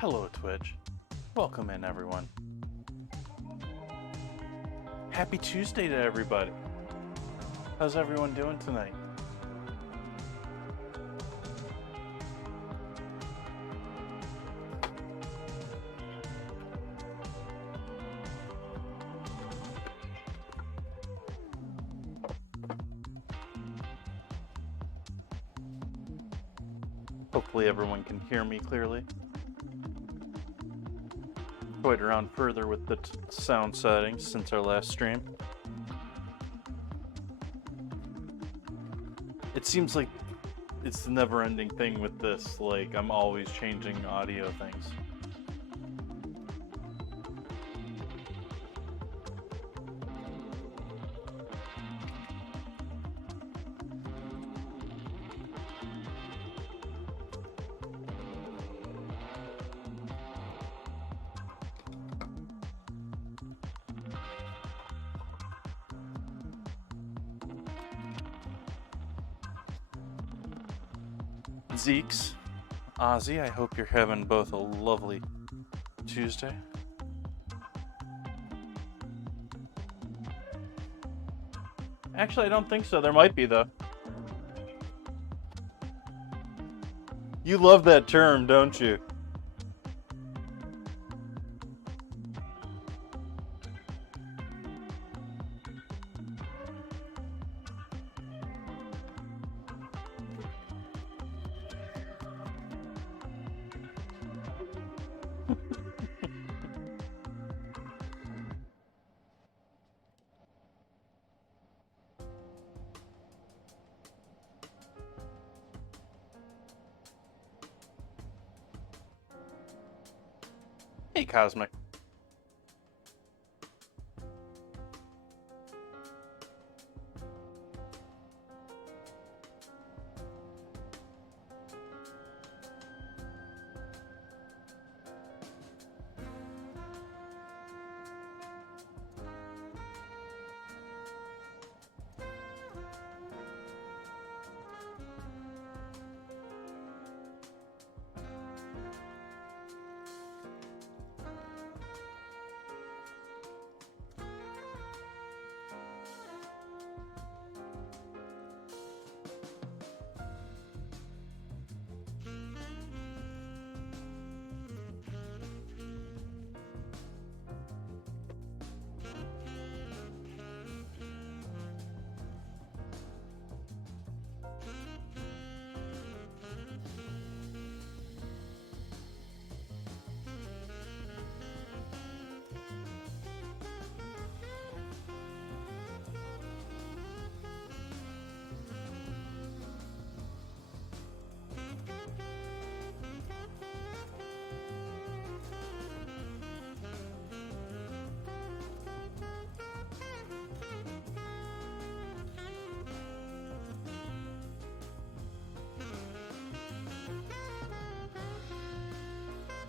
Hello, Twitch. Welcome in, everyone. Happy Tuesday to everybody. How's everyone doing tonight? Hopefully everyone can hear me clearly. Toyed around further with the sound settings since our last stream. It seems like it's the never-ending thing with this, like I'm always changing audio things. Zeeks, Ozzy, I hope you're having both a lovely Tuesday. Actually, I don't think so. There might be, though. You love that term, don't you? Hey, Cosmic.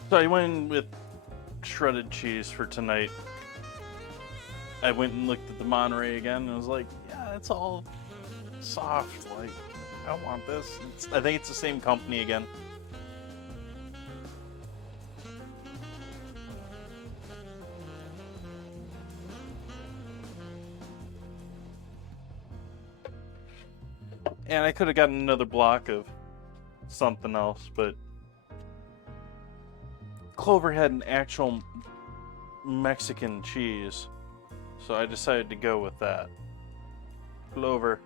So I went in with shredded cheese for tonight. I went and looked at the Monterey again and was like, yeah, it's all soft. Like, I don't want this. I think it's the same company again. And I could have gotten another block of something else, but Clover had an actual Mexican cheese, so I decided to go with that. Clover.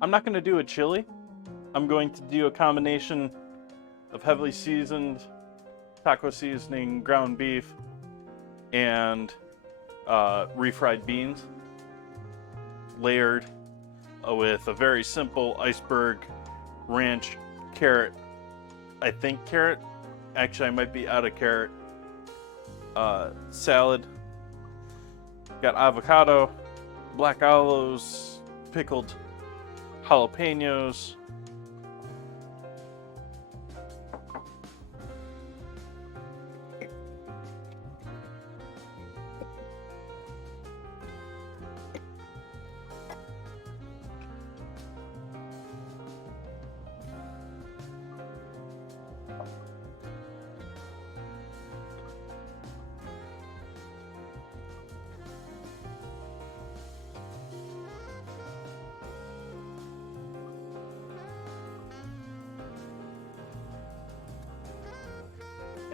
I'm not going to do a chili. I'm going to do a combination of heavily seasoned taco seasoning, ground beef, and refried beans, layered with a very simple iceberg ranch carrot. I think carrot. Actually, I might be out of carrot. Salad. Got avocado, black olives, pickled jalapenos.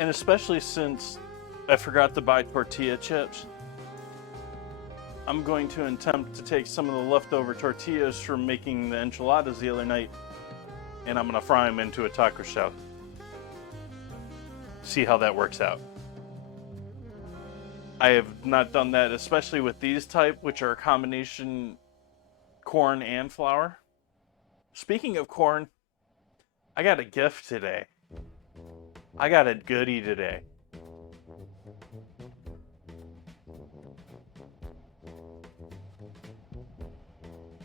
And especially since I forgot to buy tortilla chips, I'm going to attempt to take some of the leftover tortillas from making the enchiladas the other night, and I'm going to fry them into a taco shell. See how that works out. I have not done that, especially with these type, which are a combination corn and flour. Speaking of corn, I got a gift today. I got a goodie today.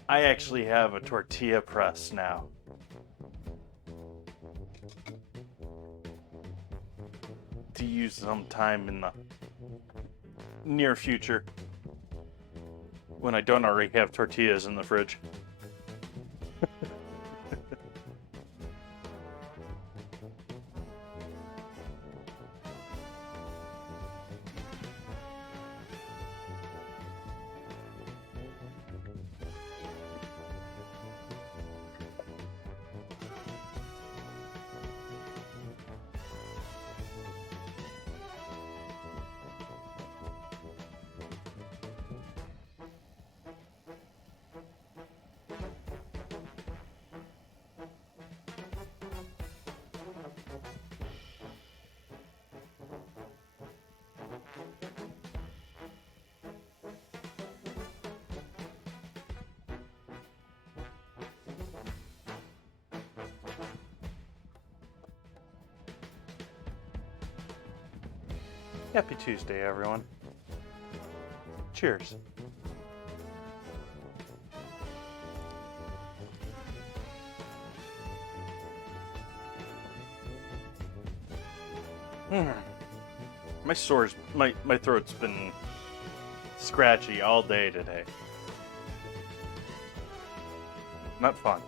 I actually have a tortilla press now. To use sometime in the near future when I don't already have tortillas in the fridge. Happy Tuesday, everyone. Cheers. My sore's my throat's been scratchy all day today. Not fun.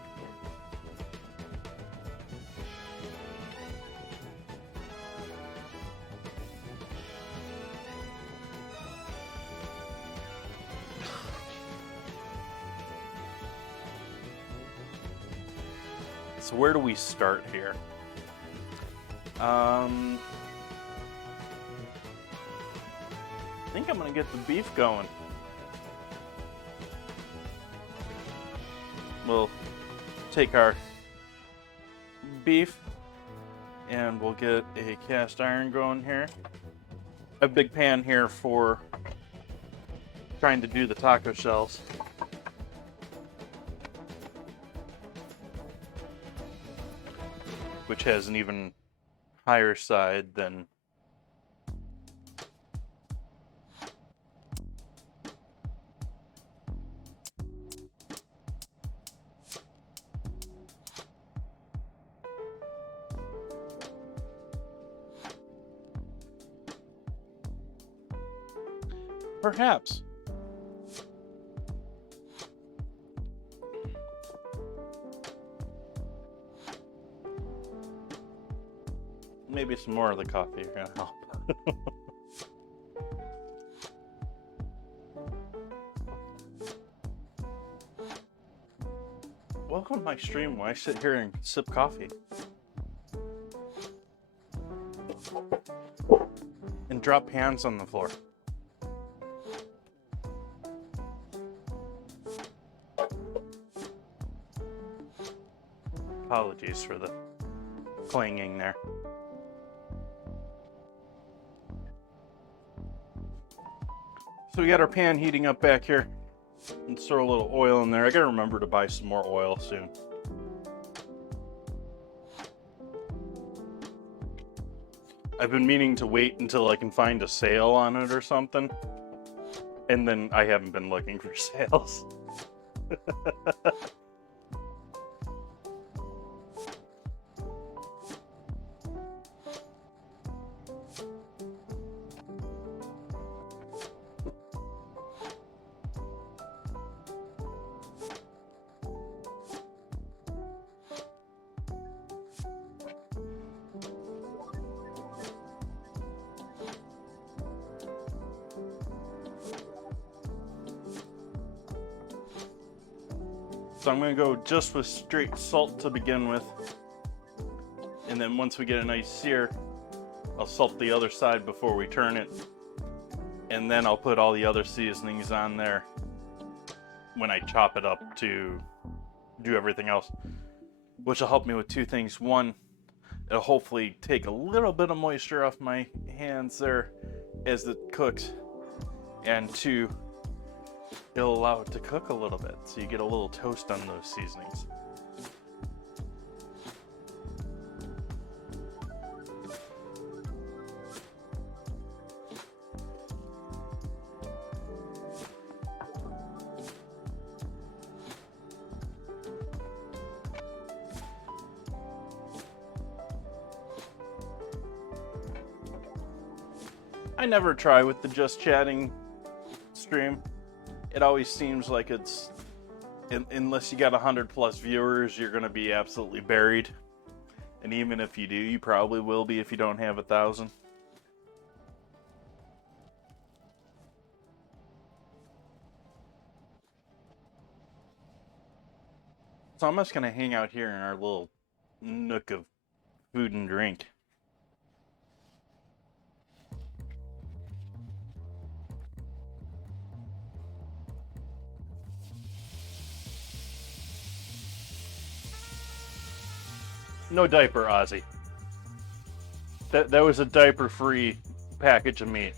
So where do we start here? I think I'm gonna get the beef going. We'll take our beef and we'll get a cast iron going here. A big pan here for trying to do the taco shells. which has an even higher side than perhaps. Maybe some more of the coffee are gonna help. Welcome to my stream where I sit here and sip coffee. And drop pans on the floor. Apologies for the clanging there. So we got our pan heating up back here. Let's throw a little oil in there. I gotta remember to buy some more oil soon. I've been meaning to wait until I can find a sale on it or something. And then I haven't been looking for sales. So I'm going to go just with straight salt to begin with. And then once we get a nice sear, I'll salt the other side before we turn it. And then I'll put all the other seasonings on there when I chop it up to do everything else. Which will help me with two things. One, it'll hopefully take a little bit of moisture off my hands there as it cooks. And two, it'll allow it to cook a little bit, so you get a little toast on those seasonings. I never try with the Just Chatting stream. It always seems like it's, unless you got 100+ viewers, you're going to be absolutely buried. And even if you do, you probably will be if you don't have 1,000. So I'm just going to hang out here in our little nook of food and drink. No diaper, Ozzy. That was a diaper-free package of meat.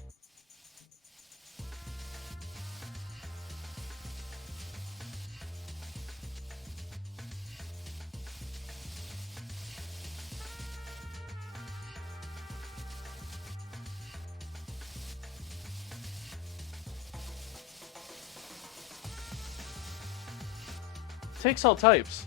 Takes all types.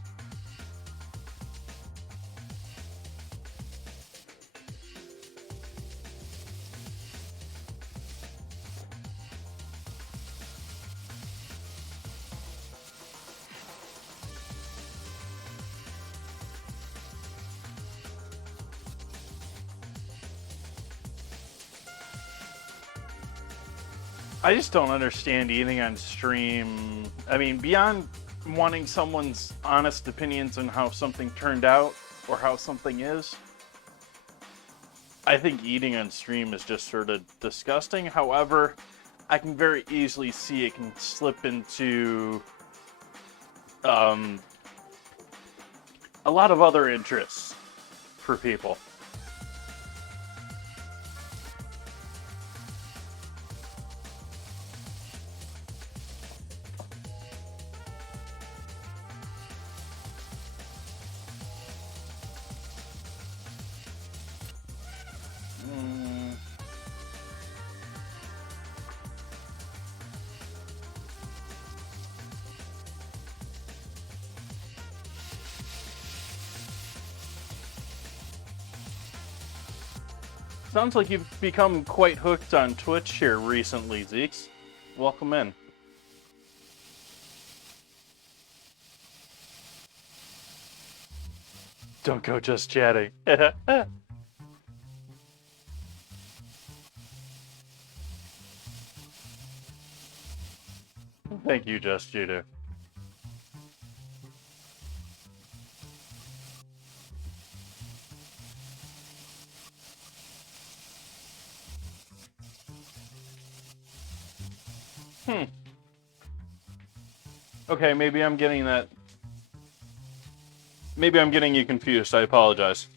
I just don't understand eating on stream. I mean, beyond wanting someone's honest opinions on how something turned out or how something is, I think eating on stream is just sort of disgusting. However, I can very easily see it can slip into a lot of other interests for people. Sounds like you've become quite hooked on Twitch here recently, Zeeks. Welcome in. Don't go just chatting. Thank you, Just Judo. Okay, maybe I'm getting that. Maybe I'm getting you confused. I apologize.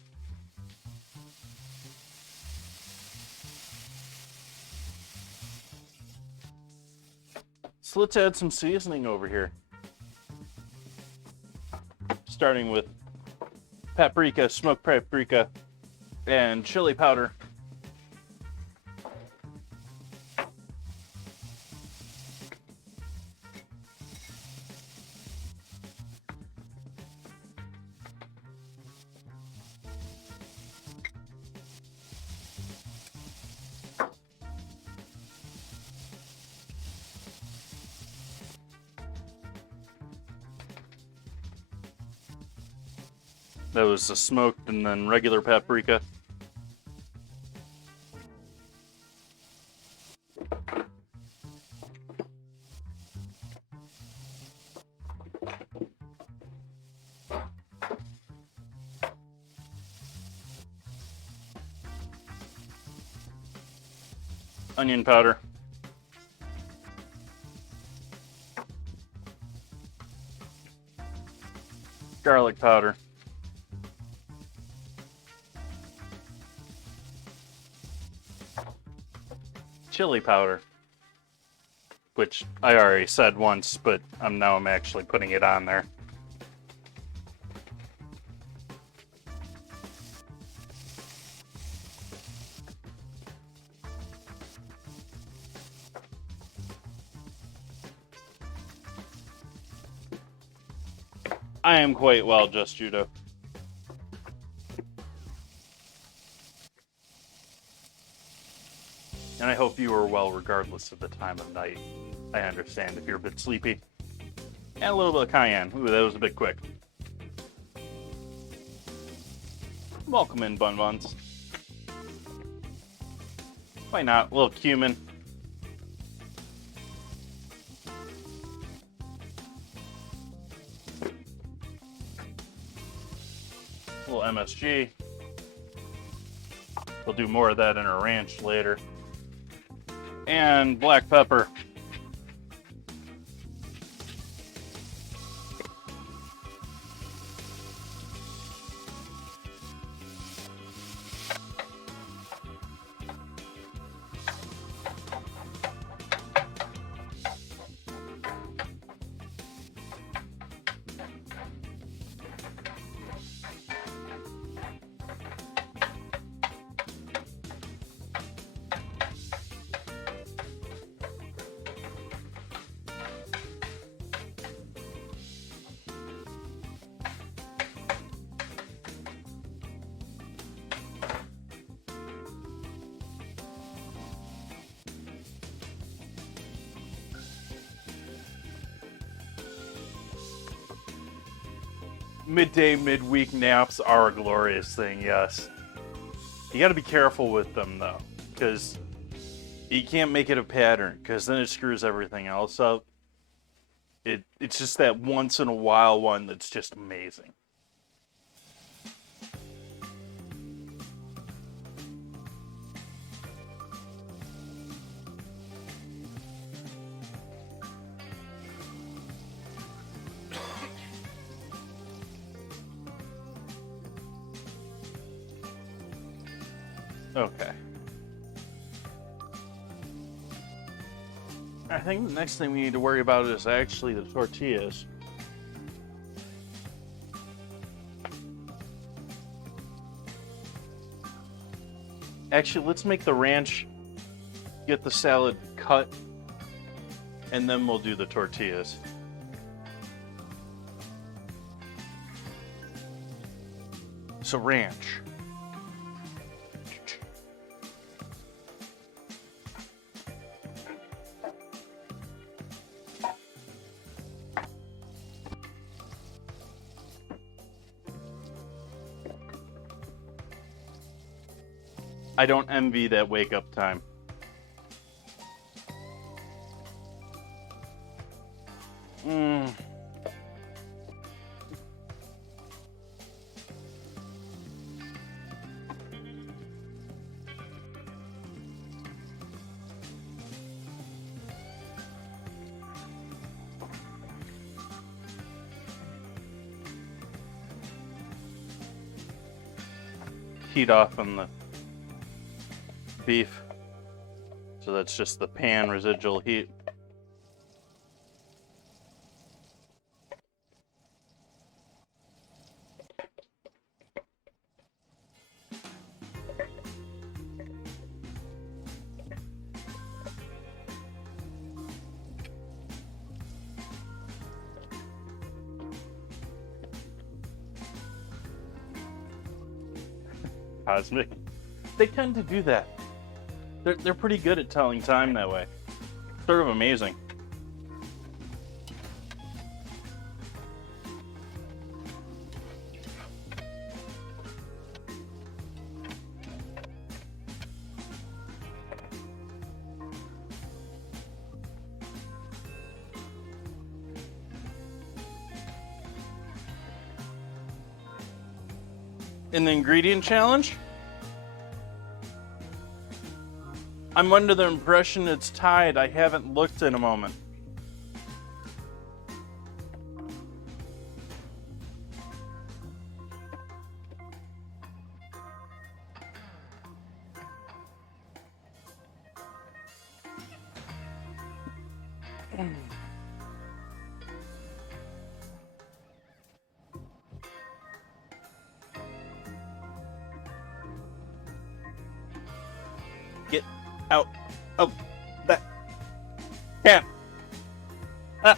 So let's add some seasoning over here. Starting with paprika, smoked paprika, and chili powder. That was the smoked and then regular paprika. Onion powder. Garlic powder. Chili powder, which I already said once, but now I'm actually putting it on there. I am quite well, Just Judo. And I hope you are well regardless of the time of night. I understand if you're a bit sleepy. And a little bit of cayenne. Ooh, that was a bit quick. Welcome in, Bun Buns. Why not? A little cumin. A little MSG. We'll do more of that in our ranch later. And black pepper. Midday, midweek naps are a glorious thing, yes. You gotta be careful with them, though, because you can't make it a pattern, because then it screws everything else up. It's just that once in a while one that's just amazing. Okay. I think the next thing we need to worry about is actually the tortillas. Actually, let's make the ranch, get the salad cut, and then we'll do the tortillas. So ranch. I don't envy that wake up time. Heat off on the beef. So that's just the pan residual heat. Cosmic. They tend to do that. They're pretty good at telling time that way. Sort of amazing. In the ingredient challenge, I'm under the impression it's tied. I haven't looked in a moment. Get out of that can. Ah.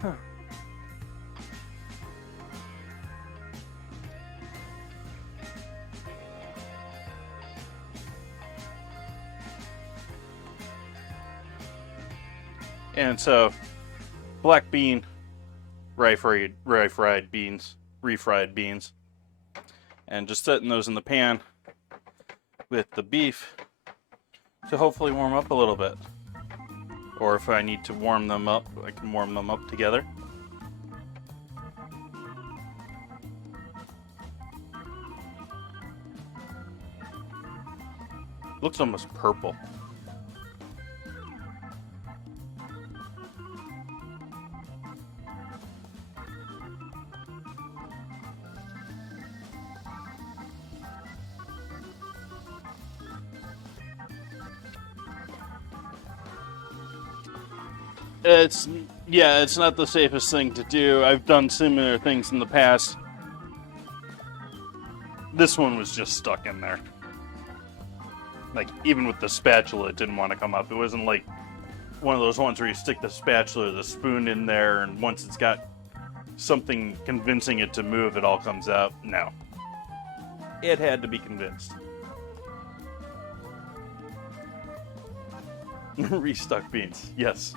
Huh. And so, black bean, refried beans, and just setting those in the pan with the beef to hopefully warm up a little bit. Or if I need to warm them up, I can warm them up together. Looks almost purple. It's not the safest thing to do. I've done similar things in the past. This one was just stuck in there. Like, even with the spatula, it didn't want to come up. It wasn't like one of those ones where you stick the spatula or the spoon in there, and once it's got something convincing it to move, it all comes out. No. It had to be convinced. Restuck beans, yes.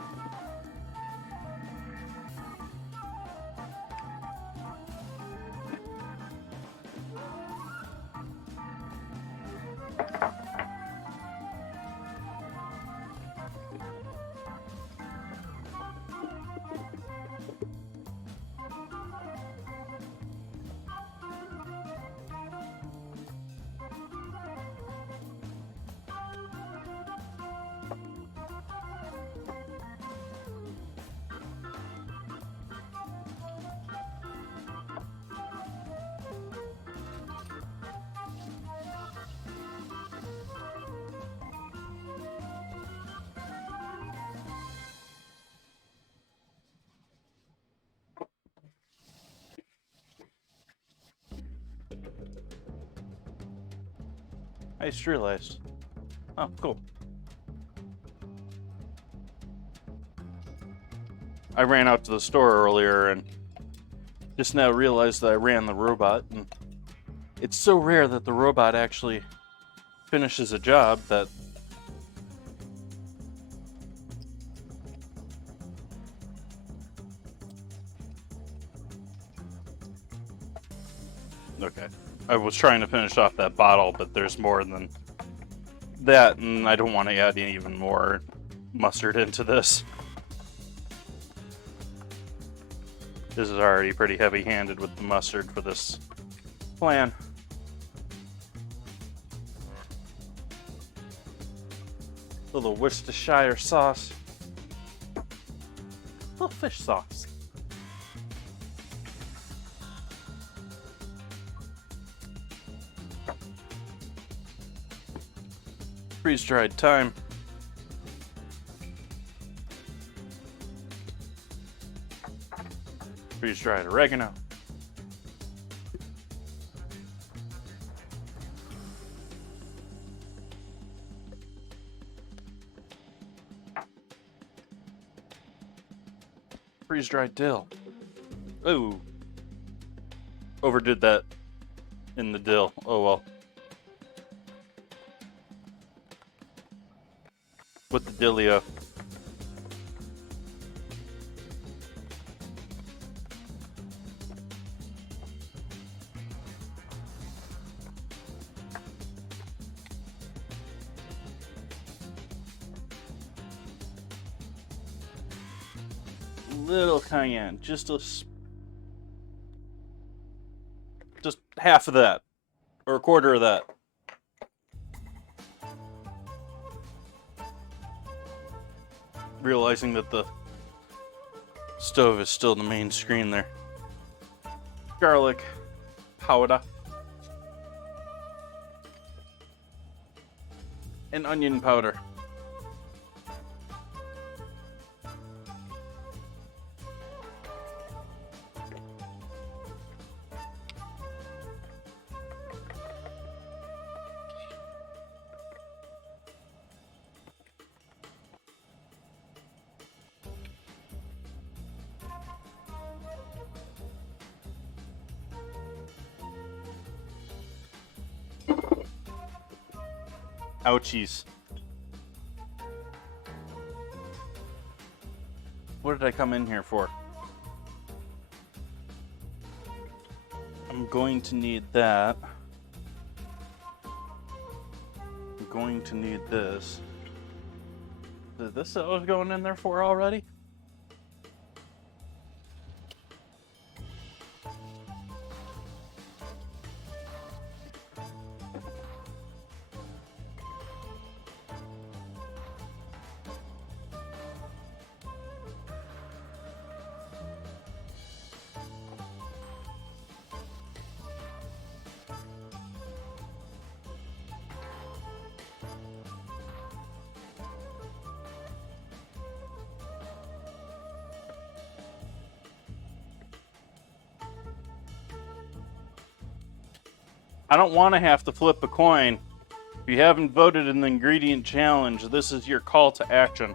I just realized. Oh, cool. I ran out to the store earlier and just now realized that I ran the robot, and it's so rare that the robot actually finishes a job that Okay. I was trying to finish off that bottle, but there's more than that, and I don't want to add even more mustard into this. This is already pretty heavy-handed with the mustard for this plan. A little Worcestershire sauce. A little fish sauce. Freeze-dried thyme. Freeze-dried oregano. Freeze-dried dill. Ooh. Overdid that in the dill. Oh well. With the dillio. Little cayenne, just half of that, or a quarter of that. Realizing that the stove is still the main screen there. Garlic powder and onion powder. Ouchies. What did I come in here for? I'm going to need that. I'm going to need this. Is this what I was going in there for already? I don't want to have to flip a coin. If you haven't voted in the ingredient challenge, this is your call to action.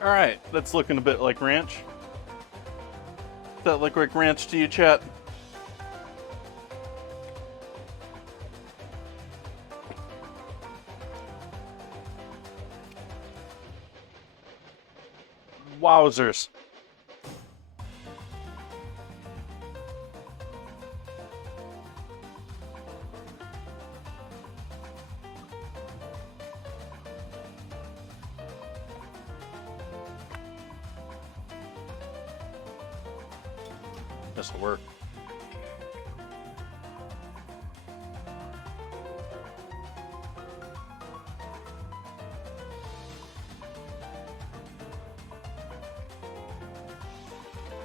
Alright, that's looking a bit like ranch. Does that look like ranch to you, chat? Wowzers. This'll work.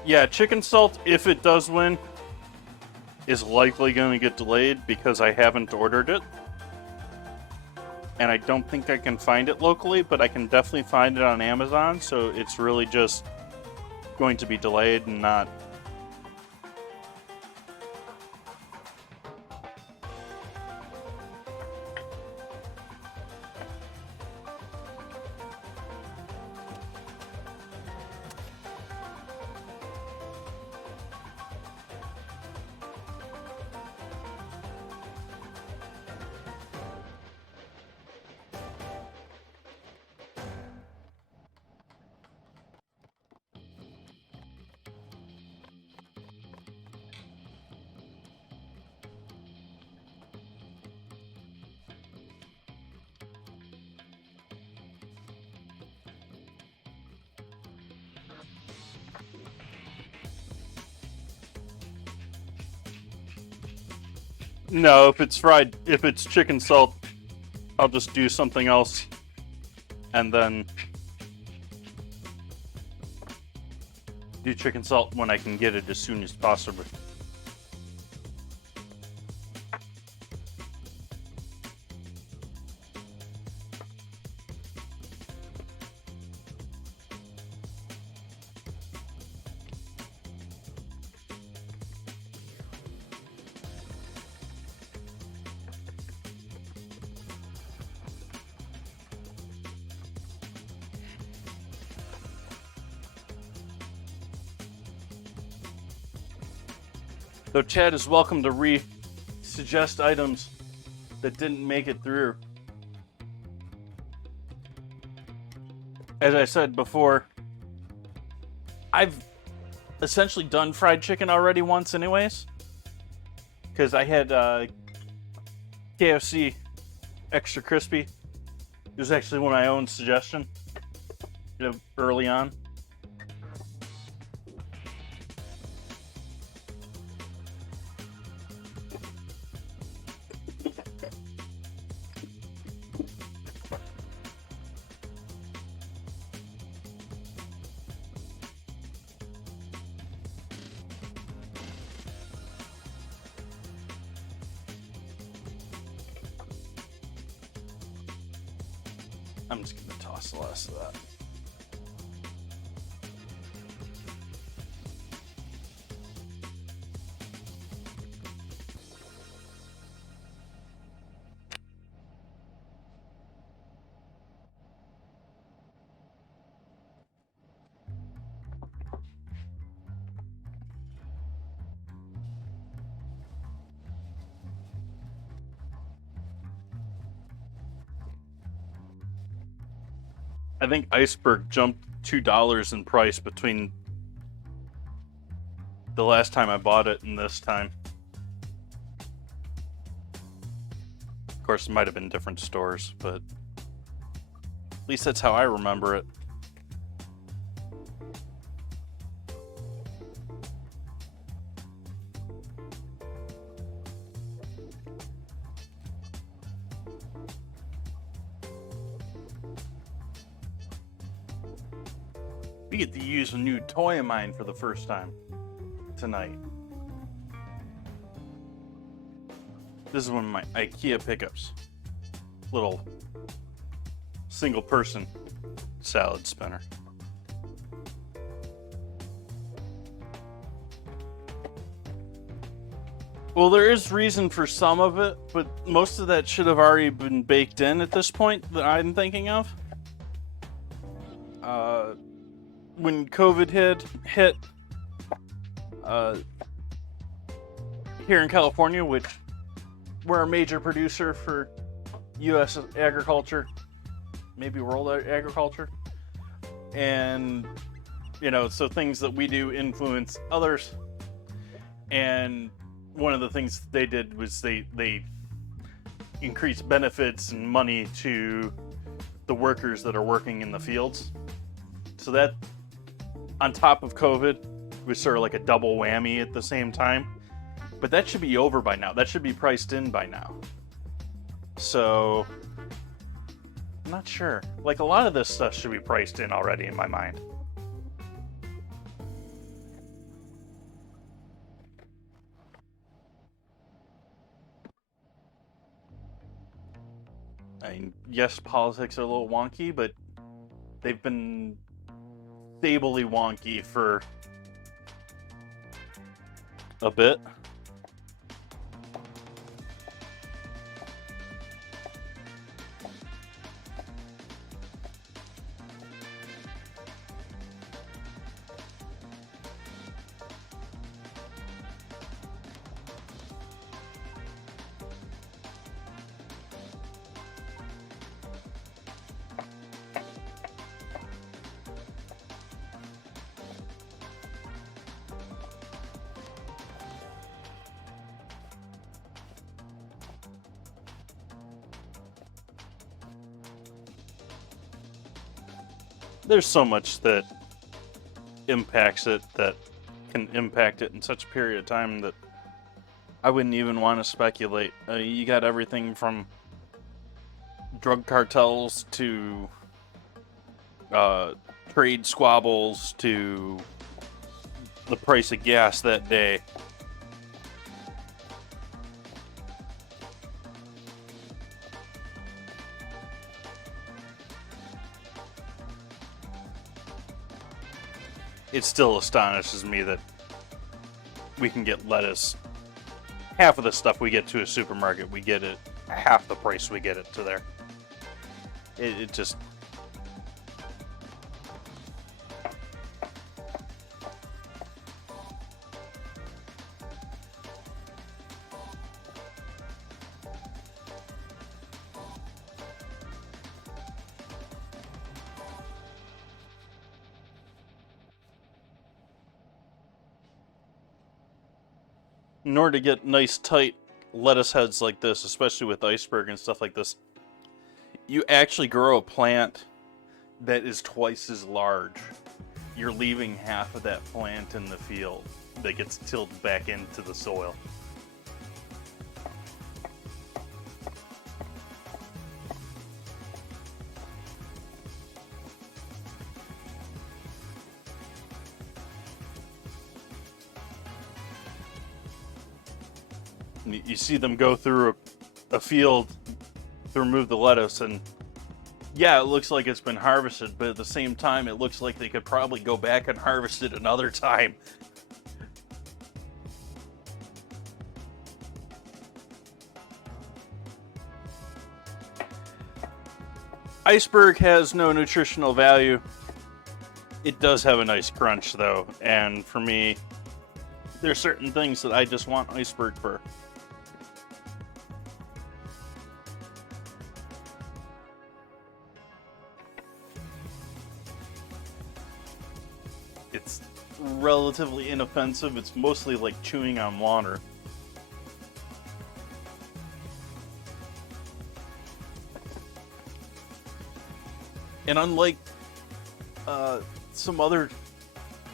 Yeah, chicken salt, if it does win, is likely going to get delayed because I haven't ordered it. And I don't think I can find it locally, but I can definitely find it on Amazon, so it's really just going to be delayed and not... No, if it's chicken salt, I'll just do something else and then do chicken salt when I can get it as soon as possible. So Chad is welcome to suggest items that didn't make it through. As I said before, I've essentially done fried chicken already once anyways. Because I had KFC extra crispy. It was actually my own suggestion, early on. I'm just going to toss the last of that. I think Iceberg jumped $2 in price between the last time I bought it and this time. Of course, it might have been different stores, but at least that's how I remember it. We get to use a new toy of mine for the first time tonight. This is one of my IKEA pickups. Little single person salad spinner. Well, there is reason for some of it, but most of that should have already been baked in at this point that I'm thinking of. When COVID hit here in California, which we're a major producer for U.S. agriculture, maybe world agriculture, and so things that we do influence others. And one of the things they did was they increased benefits and money to the workers that are working in the fields. So that, on top of COVID, was sort of like a double whammy at the same time. But that should be over by now. That should be priced in by now. So, I'm not sure. Like, a lot of this stuff should be priced in already in my mind. yes, politics are a little wonky, but they've been stably wonky for a bit. There's so much that impacts it, that can impact it in such a period of time, that I wouldn't even want to speculate. You got everything from drug cartels to trade squabbles to the price of gas that day. It still astonishes me that we can get lettuce. Half of the stuff we get to a supermarket, we get it half the price we get it to there. It just... In order to get nice, tight lettuce heads like this, especially with iceberg and stuff like this, you actually grow a plant that is twice as large. You're leaving half of that plant in the field that gets tilled back into the soil. You see them go through a field to remove the lettuce, and yeah, it looks like it's been harvested, but at the same time, it looks like they could probably go back and harvest it another time. Iceberg has no nutritional value. It does have a nice crunch, though, and for me, there's certain things that I just want iceberg for. It's relatively inoffensive. It's mostly like chewing on water. And unlike some other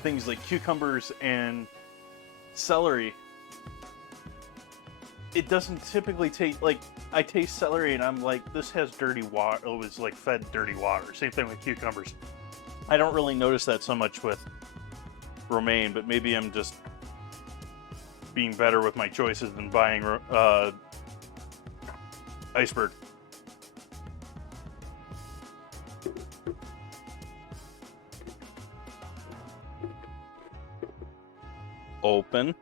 things like cucumbers and celery, it doesn't typically taste like... I taste celery and I'm like, this has dirty water. It was like fed dirty water. Same thing with cucumbers. I don't really notice that so much with romaine, but maybe I'm just being better with my choices than buying iceberg. Open.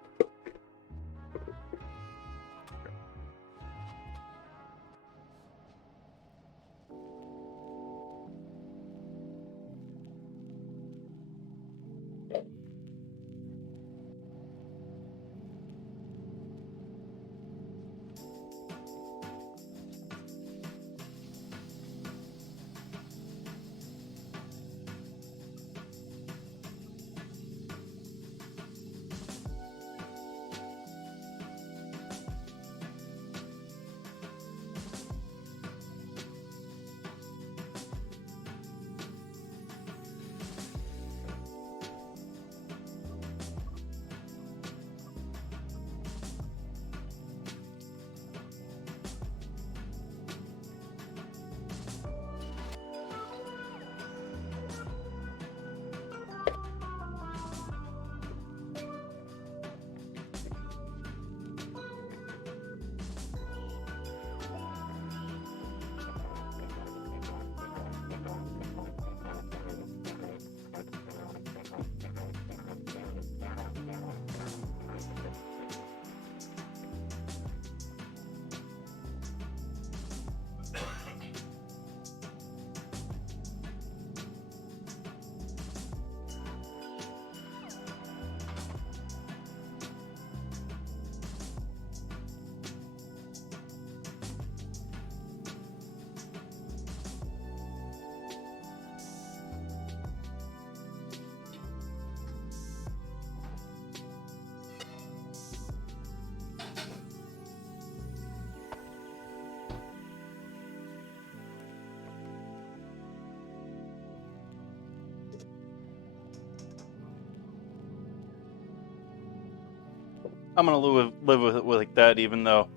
I'm gonna live with it like that, even though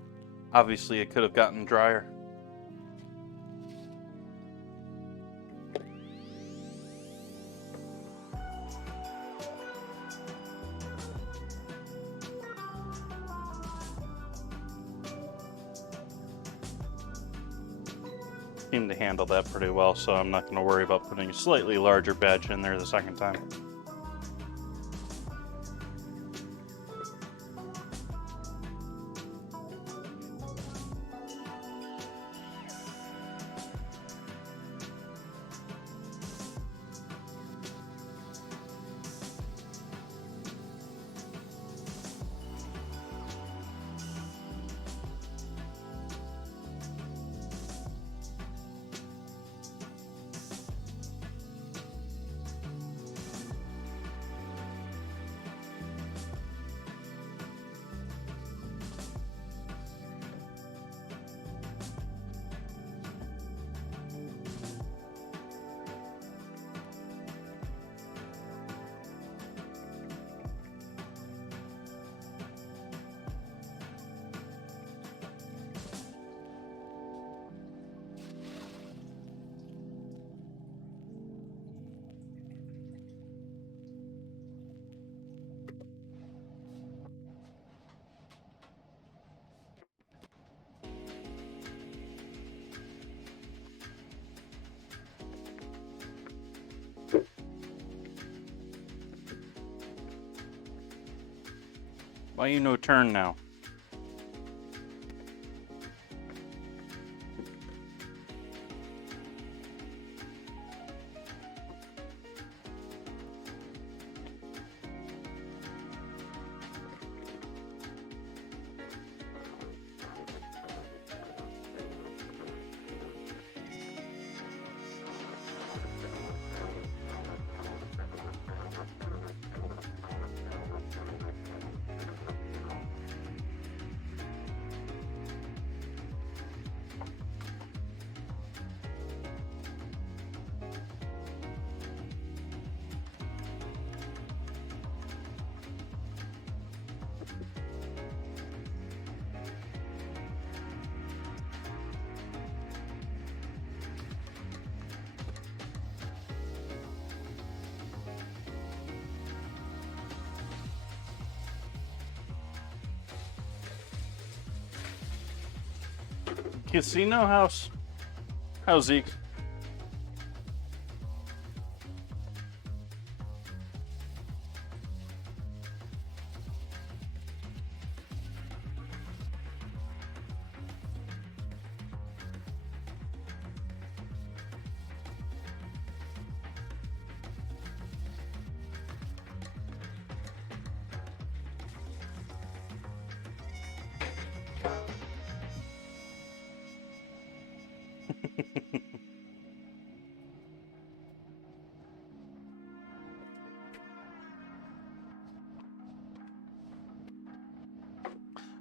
obviously it could have gotten drier. Seemed to handle that pretty well, so I'm not going to worry about putting a slightly larger batch in there the second time. Why you no turn now? Casino house? How's Zeke?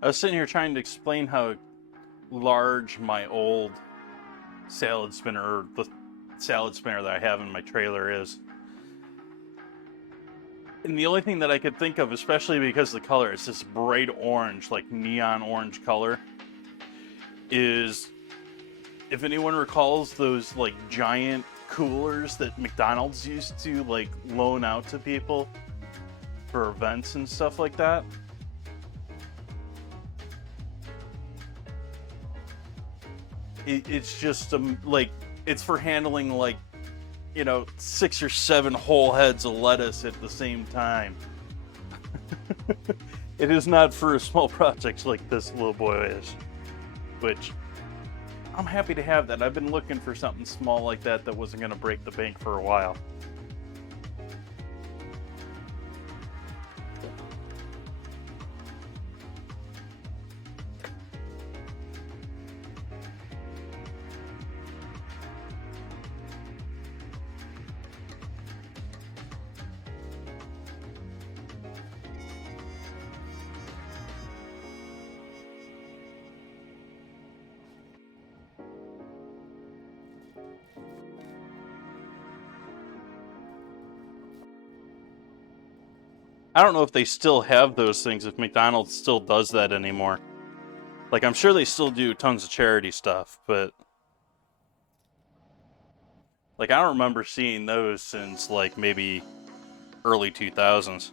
I was sitting here trying to explain how large my old salad spinner, or the salad spinner that I have in my trailer, is. And the only thing that I could think of, especially because of the color, it's this bright orange, like neon orange color, is if anyone recalls those like giant coolers that McDonald's used to like loan out to people for events and stuff like that. It's just like, it's for handling like, 6 or 7 whole heads of lettuce at the same time. It is not for small projects like this little boy is, which I'm happy to have that. I've been looking for something small like that that wasn't going to break the bank for a while. I don't know if they still have those things, if McDonald's still does that anymore. Like, I'm sure they still do tons of charity stuff, but like, I don't remember seeing those since like maybe early 2000s.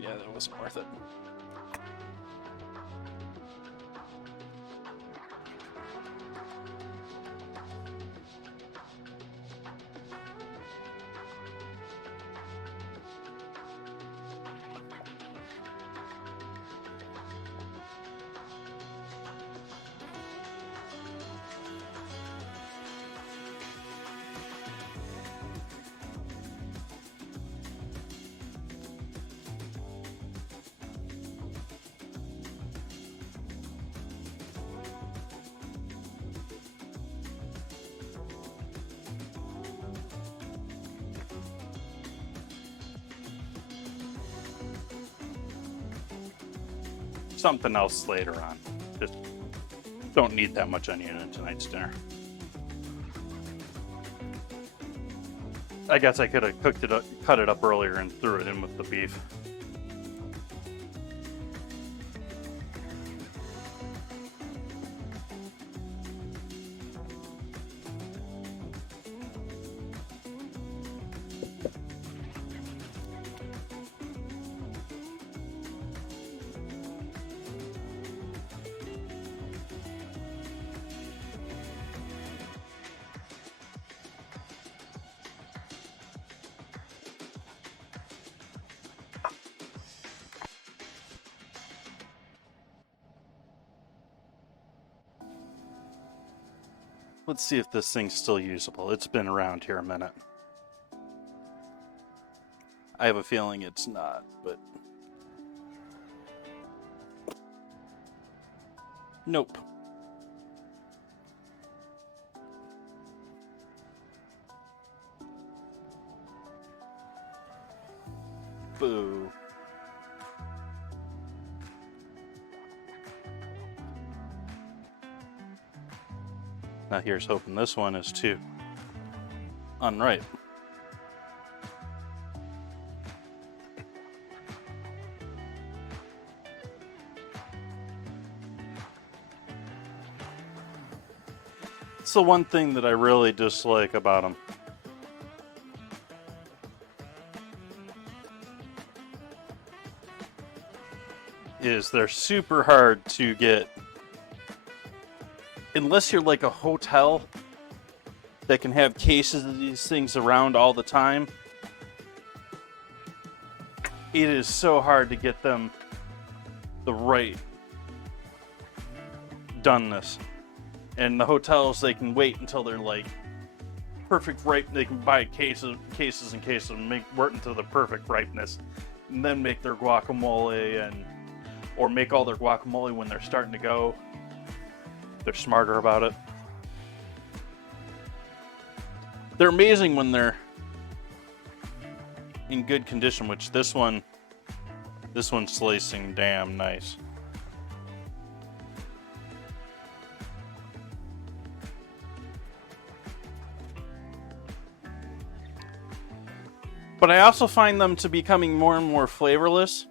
Yeah, that wasn't worth it. Something else later on. Just don't need that much onion in tonight's dinner. I guess I could have cooked it up, cut it up earlier and threw it in with the beef. Let's see if this thing's still usable. It's been around here a minute. I have a feeling it's not, but... Nope. Boo. Now here's hoping this one is too unripe. It's the one thing that I really dislike about them. Is they're super hard to get. Unless you're like a hotel that can have cases of these things around all the time, it is so hard to get them the right doneness. And the hotels, they can wait until they're like perfect ripe. They can buy cases and cases and make work into the perfect ripeness, and then make their guacamole or make all their guacamole when they're starting to go. They're smarter about it. They're amazing when they're in good condition, which this one's slicing damn nice. But I also find them to becoming more and more flavorless.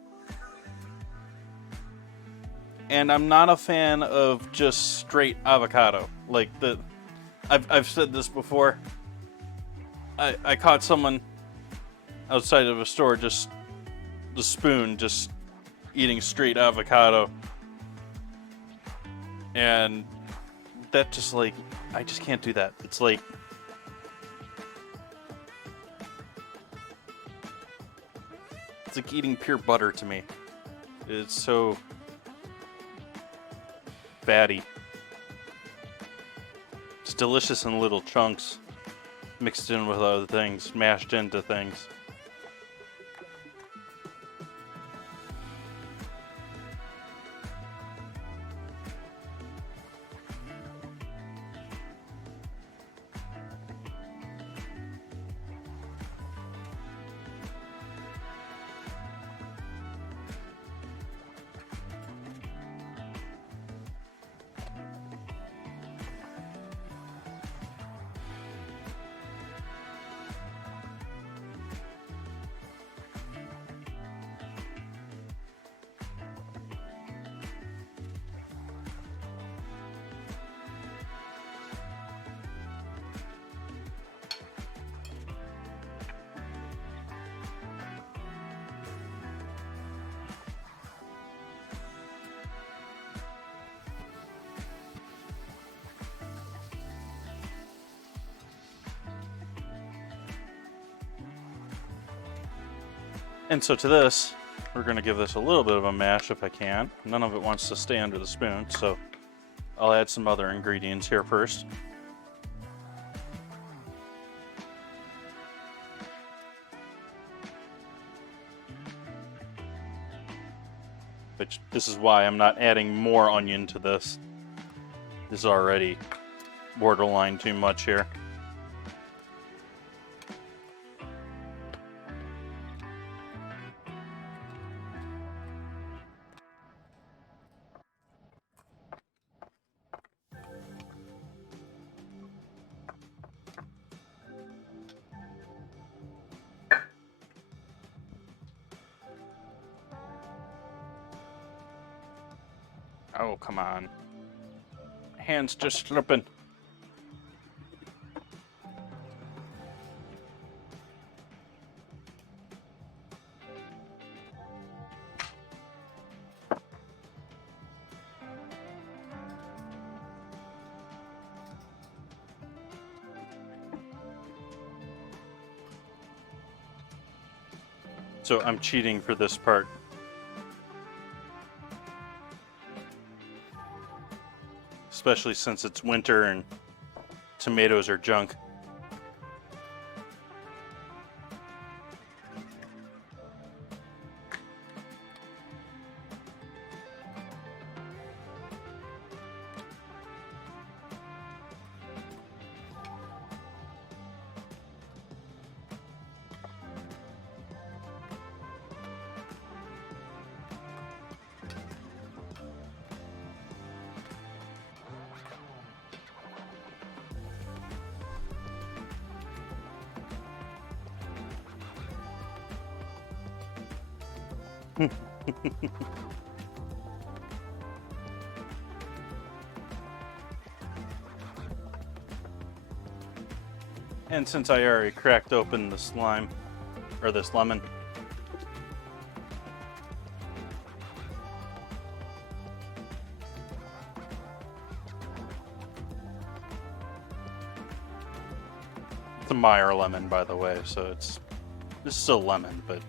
And I'm not a fan of just straight avocado. Like I've said this before. I caught someone outside of a store, just the spoon, just eating straight avocado. And that just like, I just can't do that. It's like, it's like eating pure butter to me. It's so fatty. It's delicious in little chunks, mixed in with other things, mashed into things. And so to this, we're going to give this a little bit of a mash if I can. None of it wants to stay under the spoon, so I'll add some other ingredients here first. Which, this is why I'm not adding more onion to this. This is already borderline too much here. Oh, come on. Hands just slipping. So I'm cheating for this part. Especially since it's winter and tomatoes are junk. And since I already cracked open this lime, or this lemon, it's a Meyer lemon, by the way, so it's still lemon, but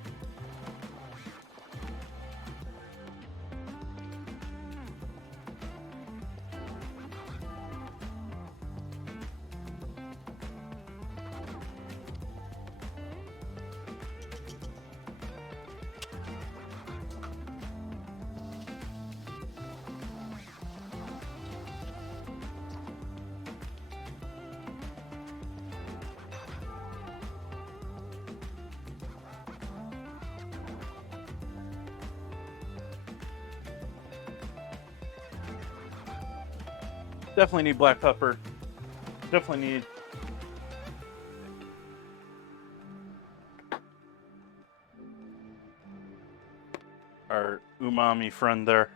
definitely need black pepper. Definitely need our umami friend there.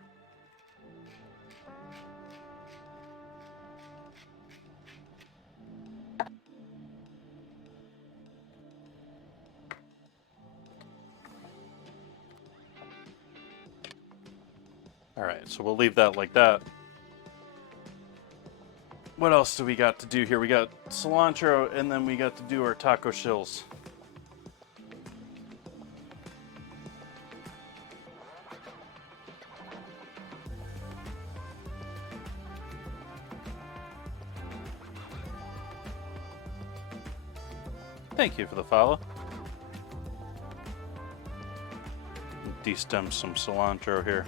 Alright, so we'll leave that like that. What else do we got to do here? We got cilantro, and then we got to do our taco shells. Thank you for the follow. Destem some cilantro here.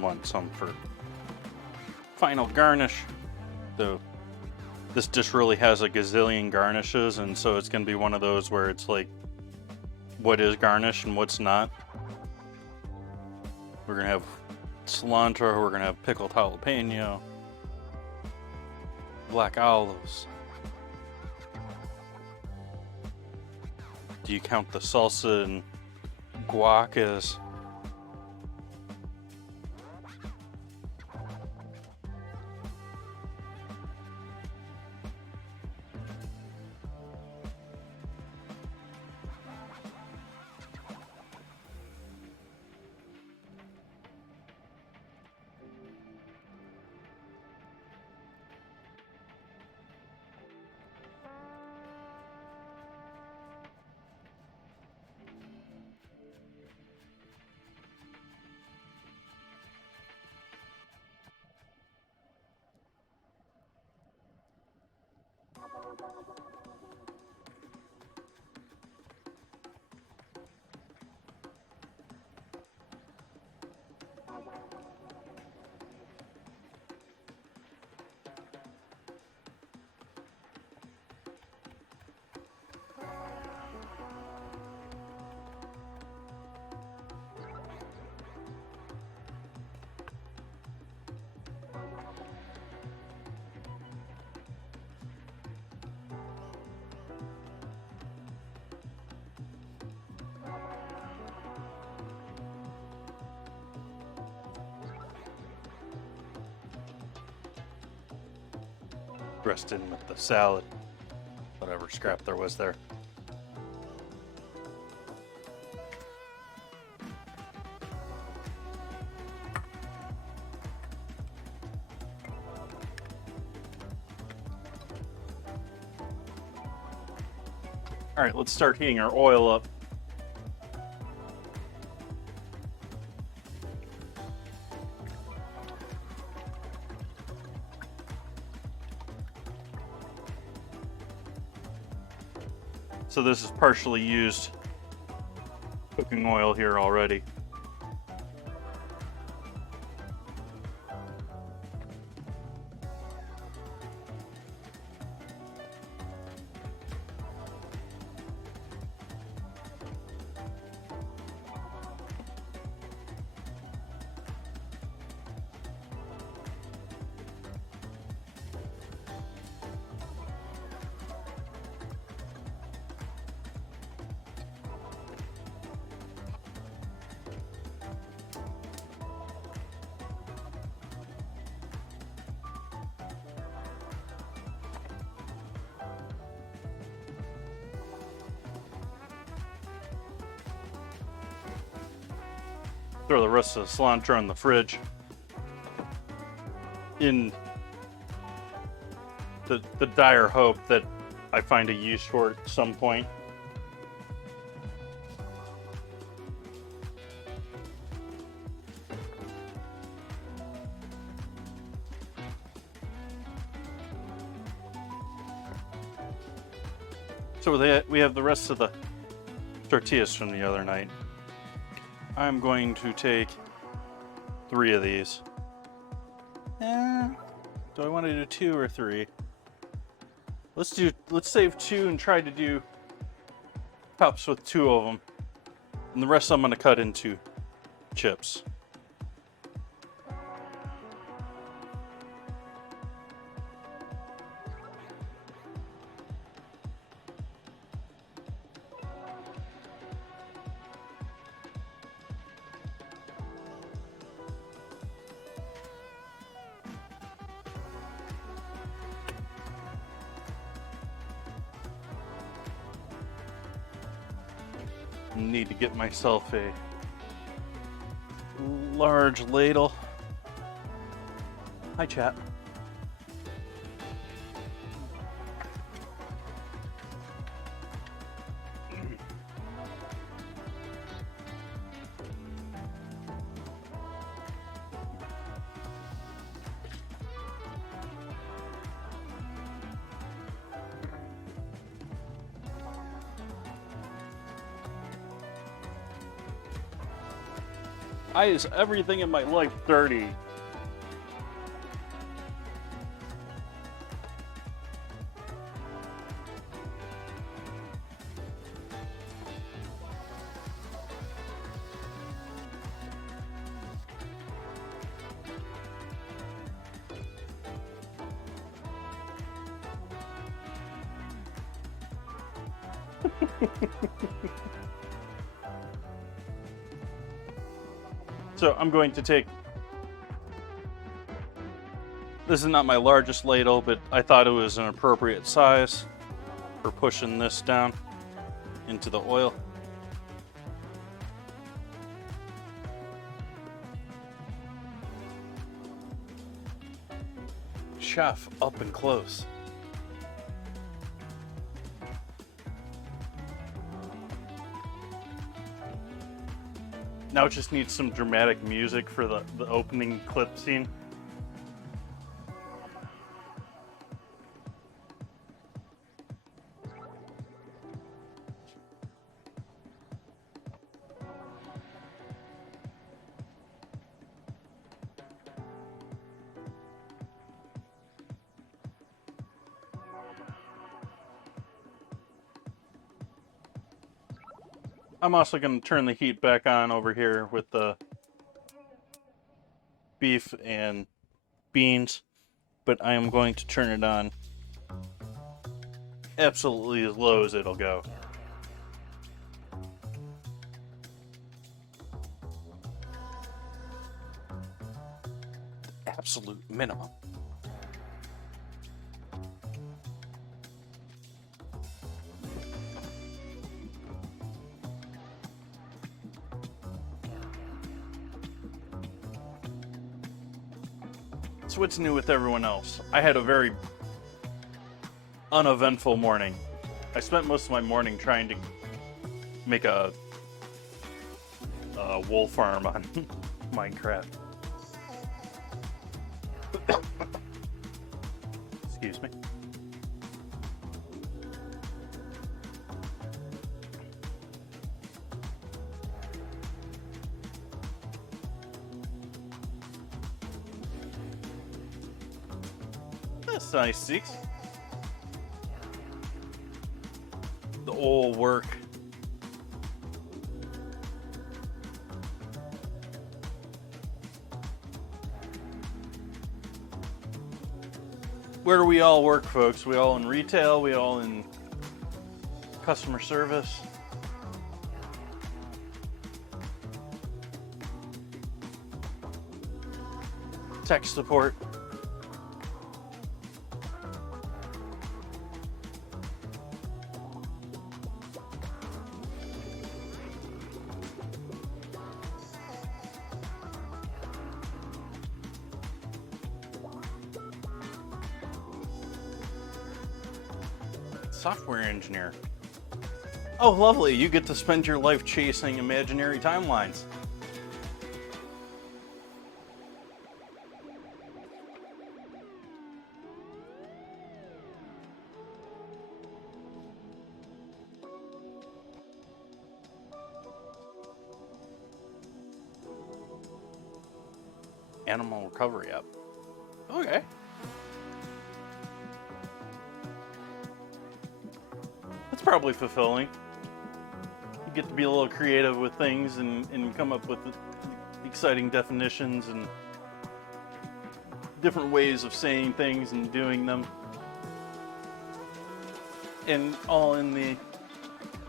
Want some for final garnish. Though this dish really has a gazillion garnishes, and so it's going to be one of those where it's like, what is garnish and what's not. We're going to have cilantro, we're going to have pickled jalapeno, black olives. Do you count the salsa and guac as? Dressed in with the salad, whatever scrap there was there. All right, let's start heating our oil up. So this is partially used cooking oil here already. throw the rest of the cilantro in the fridge. In the dire hope that I find a use for it at some point. So we have the rest of the tortillas from the other night. I'm going to take 3 of these. Do I want to do 2 or 3? Let's save 2 and try to do cups with 2 of them. And the rest I'm going to cut into chips. Need to get myself a large ladle. Hi, chat. I use everything in my life dirty. So I'm going to take, this is not my largest ladle, but I thought it was an appropriate size for pushing this down into the oil. Chef up and close. Now it just needs some dramatic music for the opening clip scene. I'm also going to turn the heat back on over here with the beef and beans, but I am going to turn it on absolutely as low as it'll go. Absolute minimum. So what's new with everyone else? I had a very uneventful morning. I spent most of my morning trying to make a wool farm on Minecraft. Excuse me. That's nice, Six. The old work. Where do we all work, folks? We all in retail? We all in customer service? Tech support? software engineer. Oh, lovely. You get to spend your life chasing imaginary timelines. Animal recovery app. Okay. That's probably fulfilling. You get to be a little creative with things and come up with exciting definitions and different ways of saying things and doing them. And all in the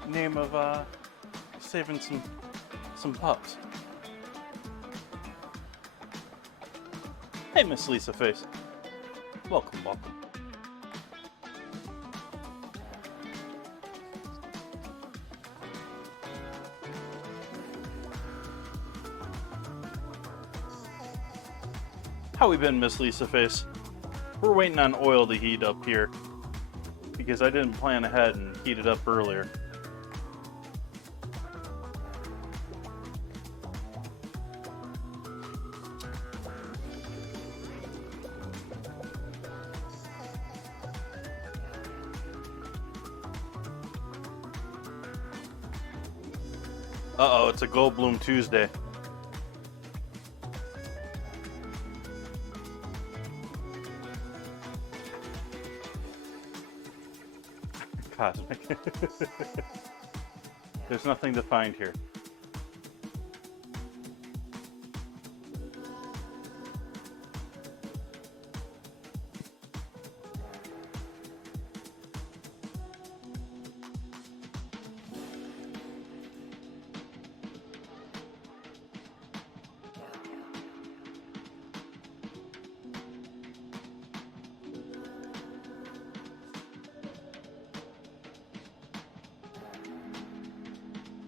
name of saving some pups. Hey, Miss Lisa Face. Welcome, welcome. How we been, Miss Lisa Face? We're waiting on oil to heat up here because I didn't plan ahead and heat it up earlier. Uh-oh, it's a Goldblum Tuesday. Cosmic. There's nothing to find here.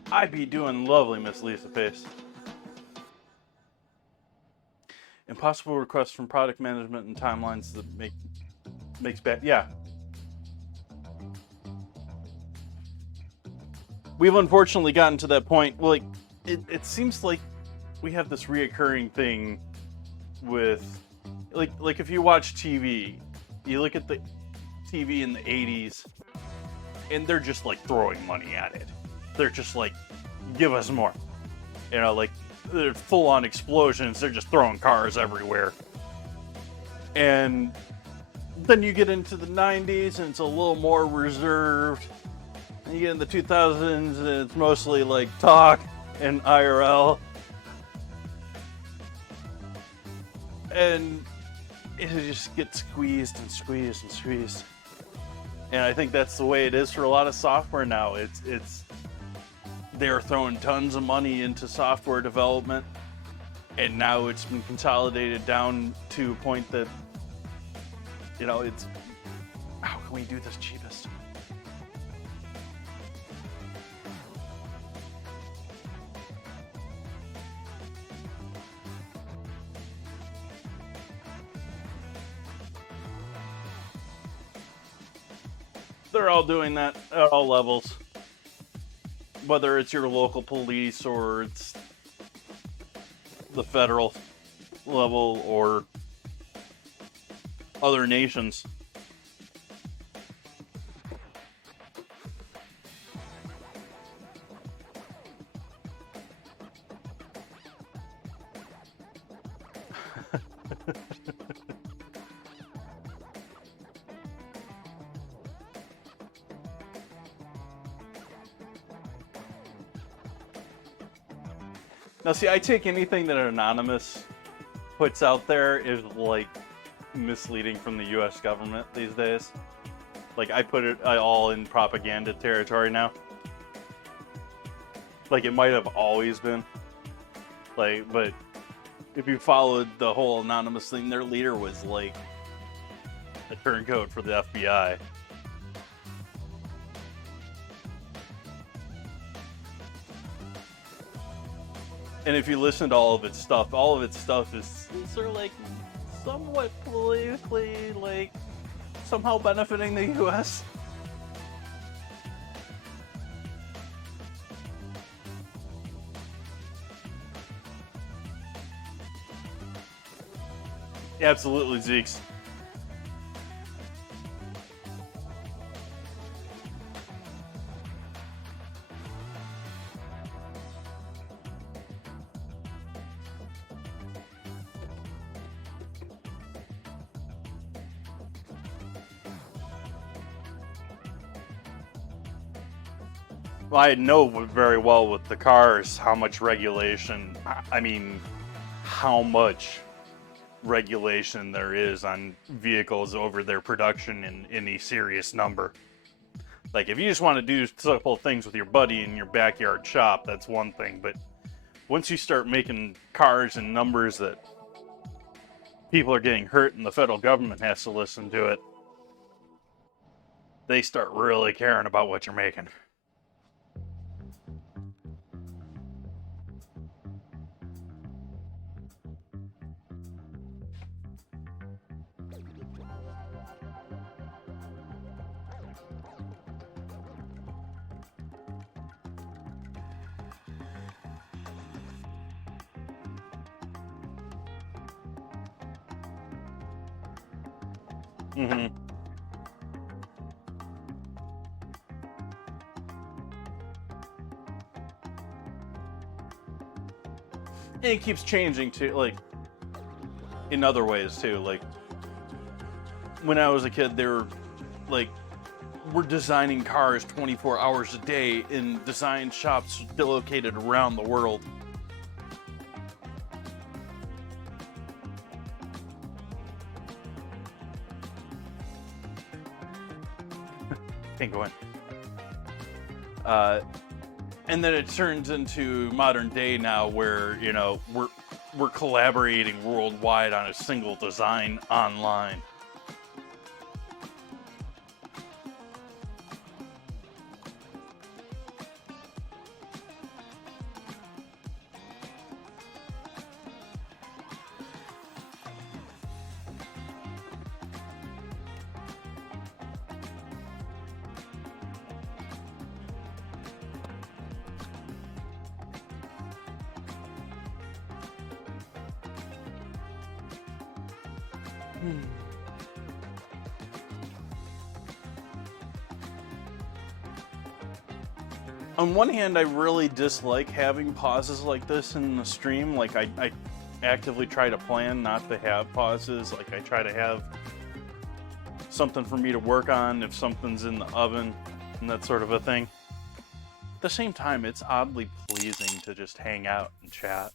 I be doing lovely, Miss Lisa Face. Impossible requests from product management and timelines that makes bad. Yeah. We've unfortunately gotten to that point. Like, it seems like we have this reoccurring thing with, like if you watch TV, you look at the TV in the 80s, and they're just like throwing money at it. They're just like, give us more. You know, like, they're full-on explosions. They're just throwing cars everywhere. And then you get into the 90s, and it's a little more reserved. And you get in the 2000s, and it's mostly like talk and IRL. And it just gets squeezed and squeezed and squeezed. And I think that's the way it is for a lot of software now. It's they're throwing tons of money into software development, and now it's been consolidated down to a point that, you know, it's, how can we do this cheapest? They're all doing that at all levels. Whether it's your local police or it's the federal level or other nations. Now, see, I take anything that Anonymous puts out there is like misleading from the U.S. government these days. Like, I put it all in propaganda territory now. Like, it might have always been. Like, but if you followed the whole Anonymous thing, their leader was like a turncoat for the FBI. And if you listen to all of its stuff is sort of like somewhat politically, like, somehow benefiting the U.S. Absolutely, Zeeks. Well, I know very well with the cars how much regulation, I mean, how much regulation there is on vehicles over their production in any serious number. Like, if you just want to do simple things with your buddy in your backyard shop, that's one thing, but once you start making cars in numbers that people are getting hurt and the federal government has to listen to it, they start really caring about what you're making. Mm-hmm. And it keeps changing too, like, in other ways too. Like, when I was a kid, they were like, we're designing cars 24 hours a day in design shops located around the world. Can't go in. And then it turns into modern day now, where we're collaborating worldwide on a single design online. On one hand, I really dislike having pauses like this in the stream. Like, I actively try to plan not to have pauses. Like, I try to have something for me to work on if something's in the oven and that sort of a thing. At the same time, it's oddly pleasing to just hang out and chat.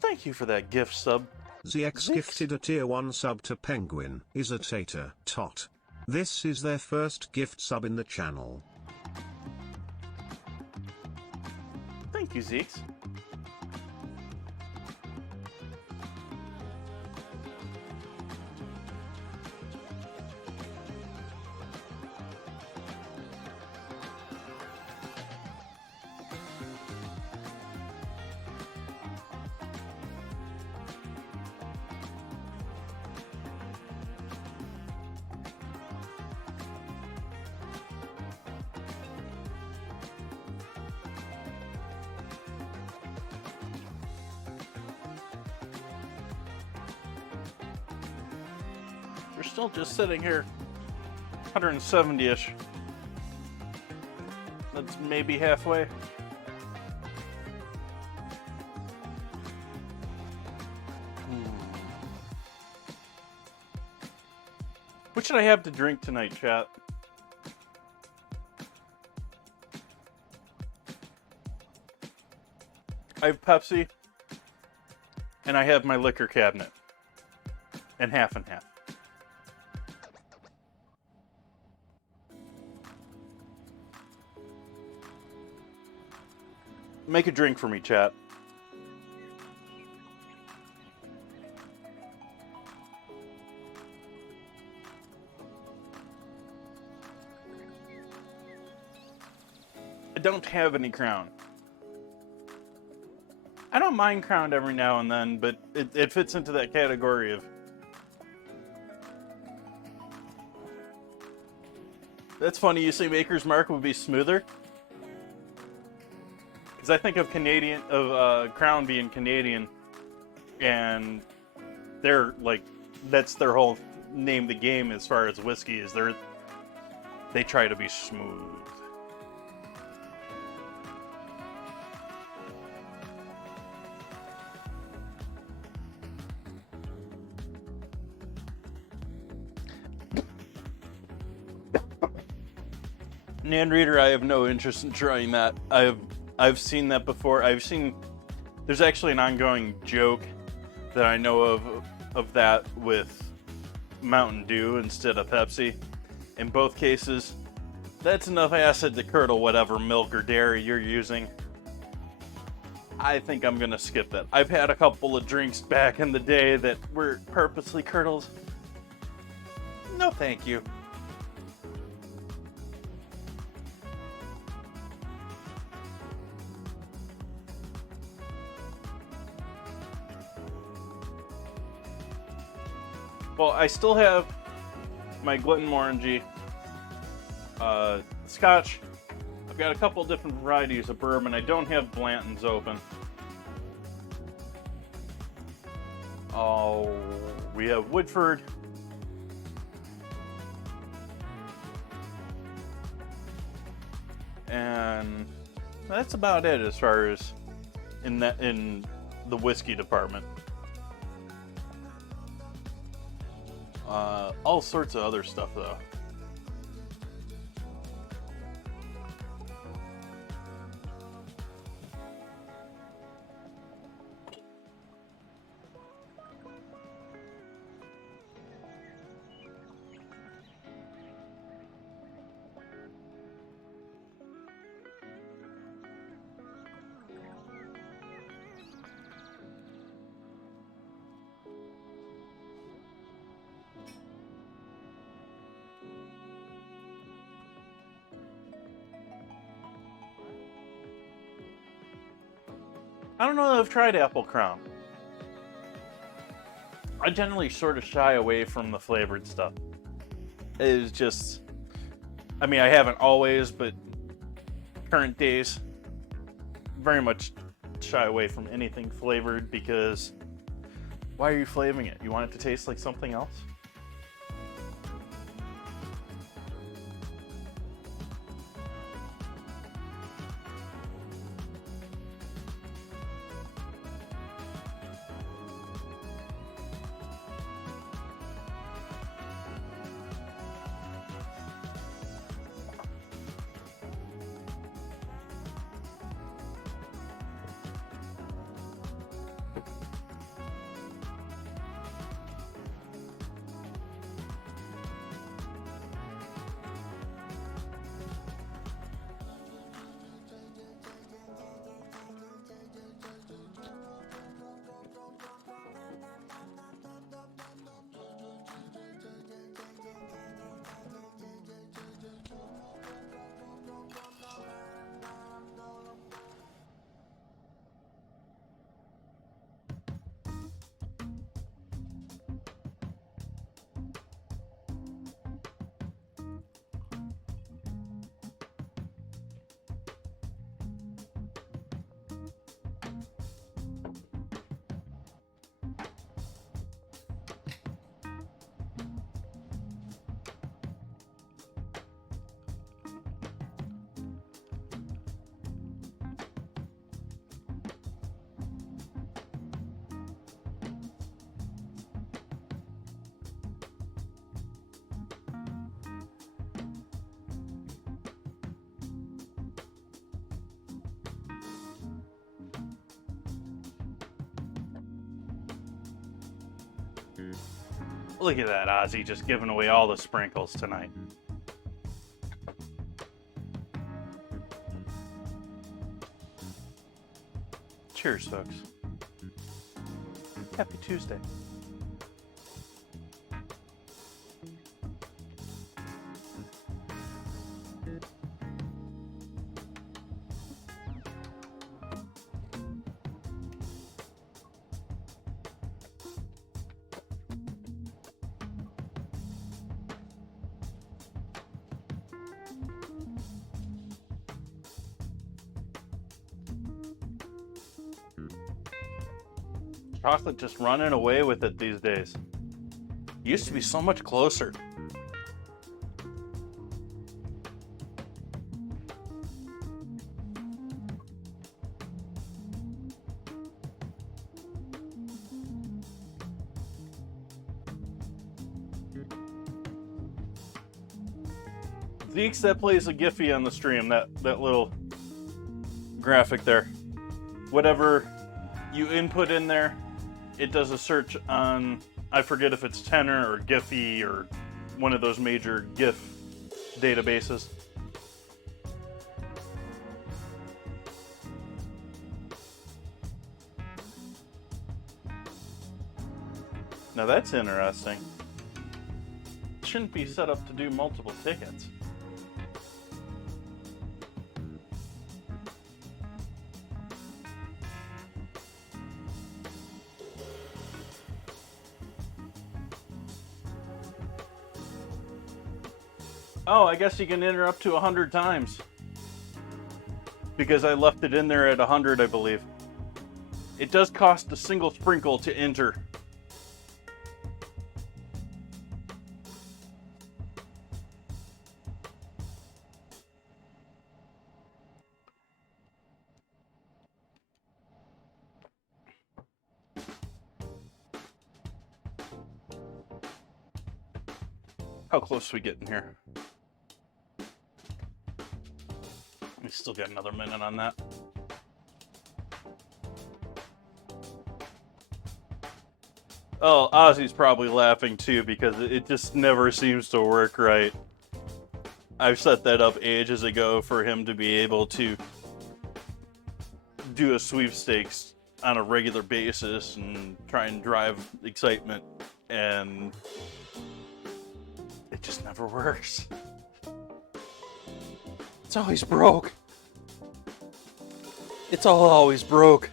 Thank you for that gift sub. ZX gifted a tier 1 sub to Penguin, is a tater tot. This is their first gift sub in the channel. Thank you, Zeeks. We're still just sitting here, 170-ish. That's maybe halfway. What should I have to drink tonight, chat? I have Pepsi, and I have my liquor cabinet, and half and half. Make a drink for me, chat. I don't have any Crown. I don't mind Crown every now and then, but it fits into that category of... That's funny, you say Maker's Mark would be smoother? Because I think of Crown being Canadian, and they're like, that's their whole name of the game as far as whiskey is. They try to be smooth. Nan Reader, I have no interest in trying that. I've seen that before. There's actually an ongoing joke that I know of that with Mountain Dew instead of Pepsi. In both cases, that's enough acid to curdle whatever milk or dairy you're using. I think I'm gonna skip that. I've had a couple of drinks back in the day that were purposely curdled. No, thank you. Well, I still have my Glenmorangie Scotch. I've got a couple different varieties of bourbon. I don't have Blanton's open. Oh, we have Woodford. And that's about it as far as in the whiskey department. All sorts of other stuff though. I don't know that I've tried Apple Crown. I generally sort of shy away from the flavored stuff. It is just, I mean, I haven't always, but current days, very much shy away from anything flavored because why are you flavoring it? You want it to taste like something else? Look at that, Ozzy just giving away all the sprinkles tonight. Cheers, folks. Happy Tuesday. Chocolate just running away with it these days. Used to be so much closer. Zeke's that plays a Giphy on the stream, that little graphic there. Whatever you input in there, it does a search on, I forget if it's Tenor or Giphy or one of those major GIF databases. Now that's interesting. It shouldn't be set up to do multiple tickets. Oh, I guess you can enter up to 100 times. Because I left it in there at 100, I believe. It does cost a single sprinkle to enter. How close are we getting here? We still got another minute on that. Oh, Ozzy's probably laughing too because it just never seems to work right. I've set that up ages ago for him to be able to do a sweepstakes on a regular basis and try and drive excitement, and it just never works. It's always broke. It's all always broke.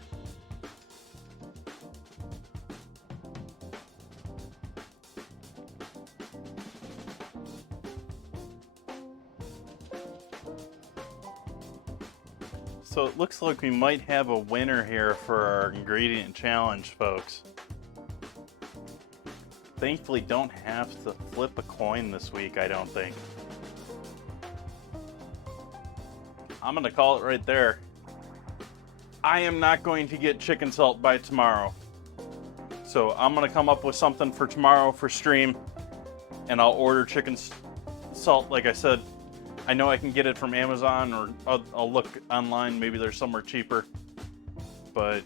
So it looks like we might have a winner here for our ingredient challenge, folks. Thankfully, don't have to flip a coin this week, I don't think. I'm gonna call it right there. I am not going to get chicken salt by tomorrow. So I'm gonna come up with something for tomorrow for stream, and I'll order chicken salt, like I said. I know I can get it from Amazon, or I'll look online, maybe there's somewhere cheaper. But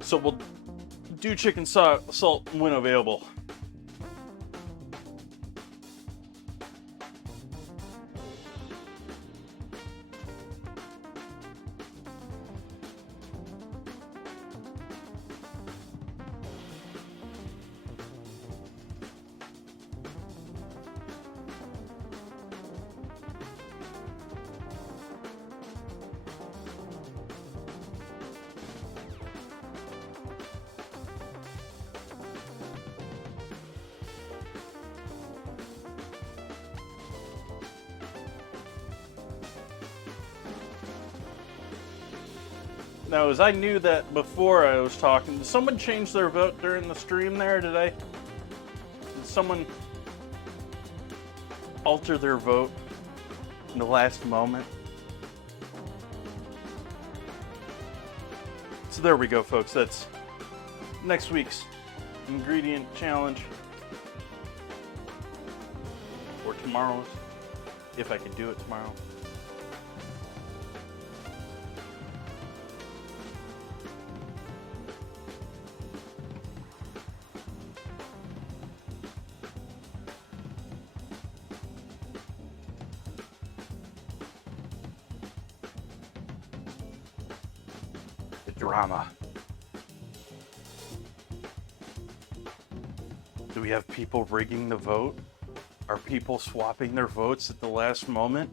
so we'll do chicken salt when available. Now, as I knew that before I was talking, did someone change their vote during the stream there today? Did someone alter their vote in the last moment? So there we go, folks. That's next week's ingredient challenge. Or tomorrow's, if I can do it tomorrow. Drama. Do we have people rigging the vote? Are people swapping their votes at the last moment?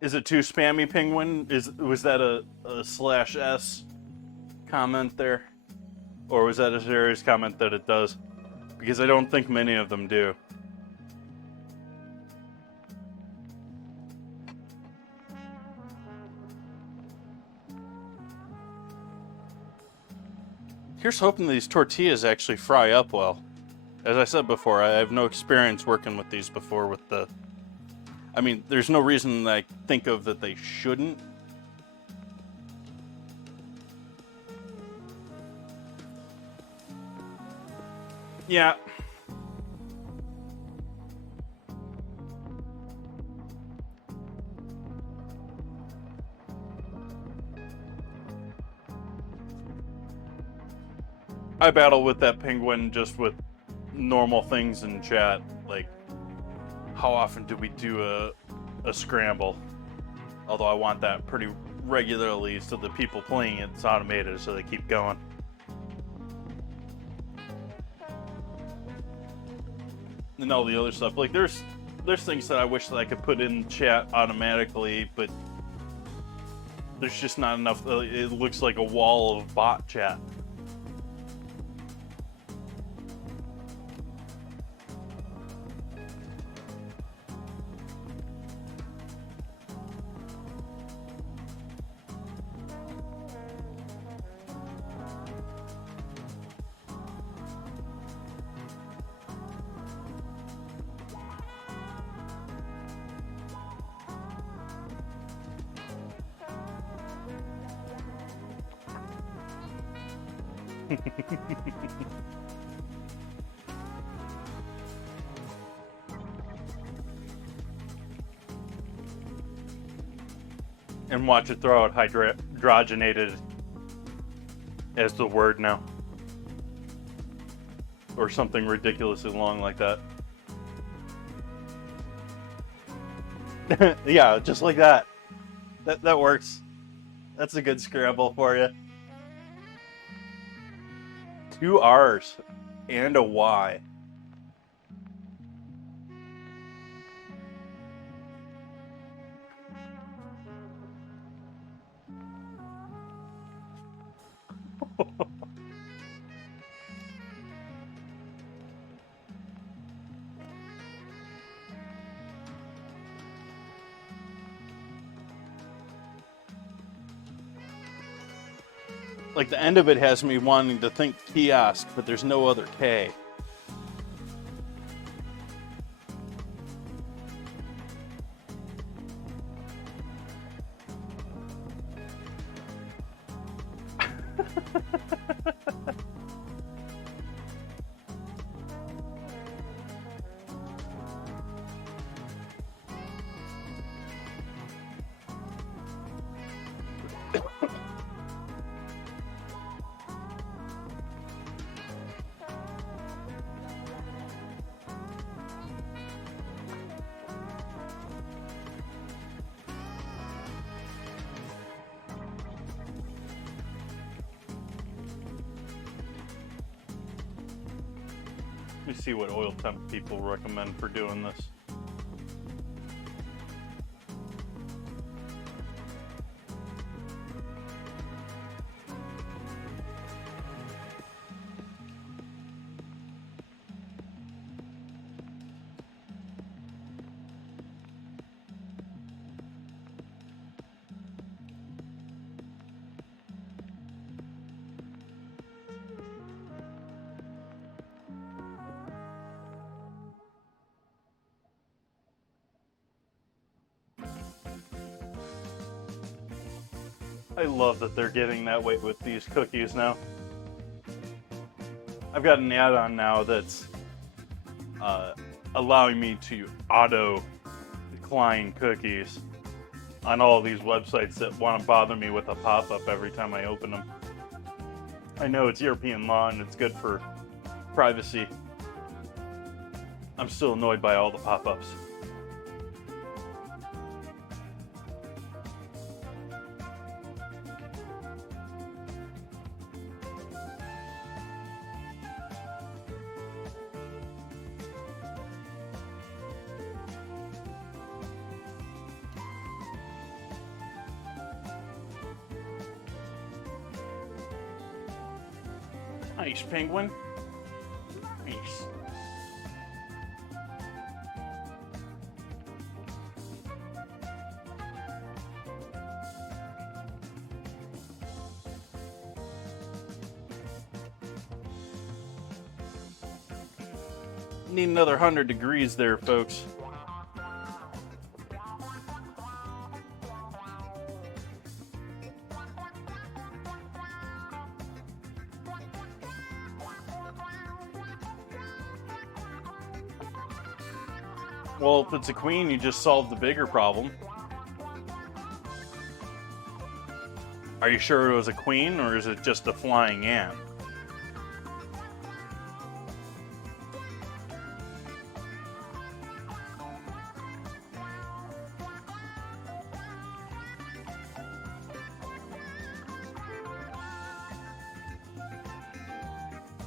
Is it too spammy, Penguin? Was that a /s comment there? Or was that a serious comment that it does? Because I don't think many of them do. Here's hoping these tortillas actually fry up well. As I said before, I have no experience working with these before with the... I mean, there's no reason that I think of that they shouldn't. Yeah. I battle with that, Penguin, just with normal things in chat. Like, how often do we do a scramble? Although I want that pretty regularly so the people playing it's automated so they keep going. And all the other stuff. Like, there's things that I wish that I could put in chat automatically, but there's just not enough. It looks like a wall of bot chat. And watch it throw out hydrogenated as the word now. Or something ridiculously long like that. Yeah, just like that. That works. That's a good scramble for you. 2 R's and a Y. Like, the end of it has me wanting to think kiosk, but there's no other K. Let me see what oil temp people recommend for doing this. I love that they're getting that way with these cookies now. I've got an add-on now that's allowing me to auto decline cookies on all of these websites that want to bother me with a pop-up every time I open them. I know it's European law and it's good for privacy. I'm still annoyed by all the pop-ups. Nice, penguin. Nice. Need another 100 degrees there, folks. Well, if it's a queen, you just solved the bigger problem. Are you sure it was a queen, or is it just a flying ant?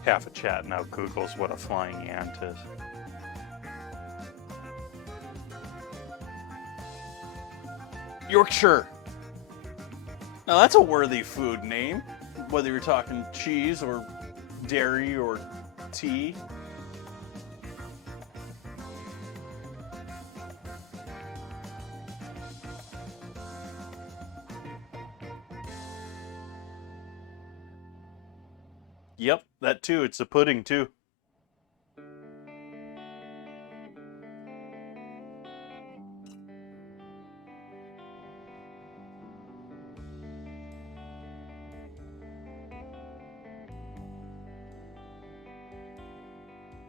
Half a chat now Googles what a flying ant is. Yorkshire. Now that's a worthy food name, whether you're talking cheese or dairy or tea. Yep, that too. It's a pudding too.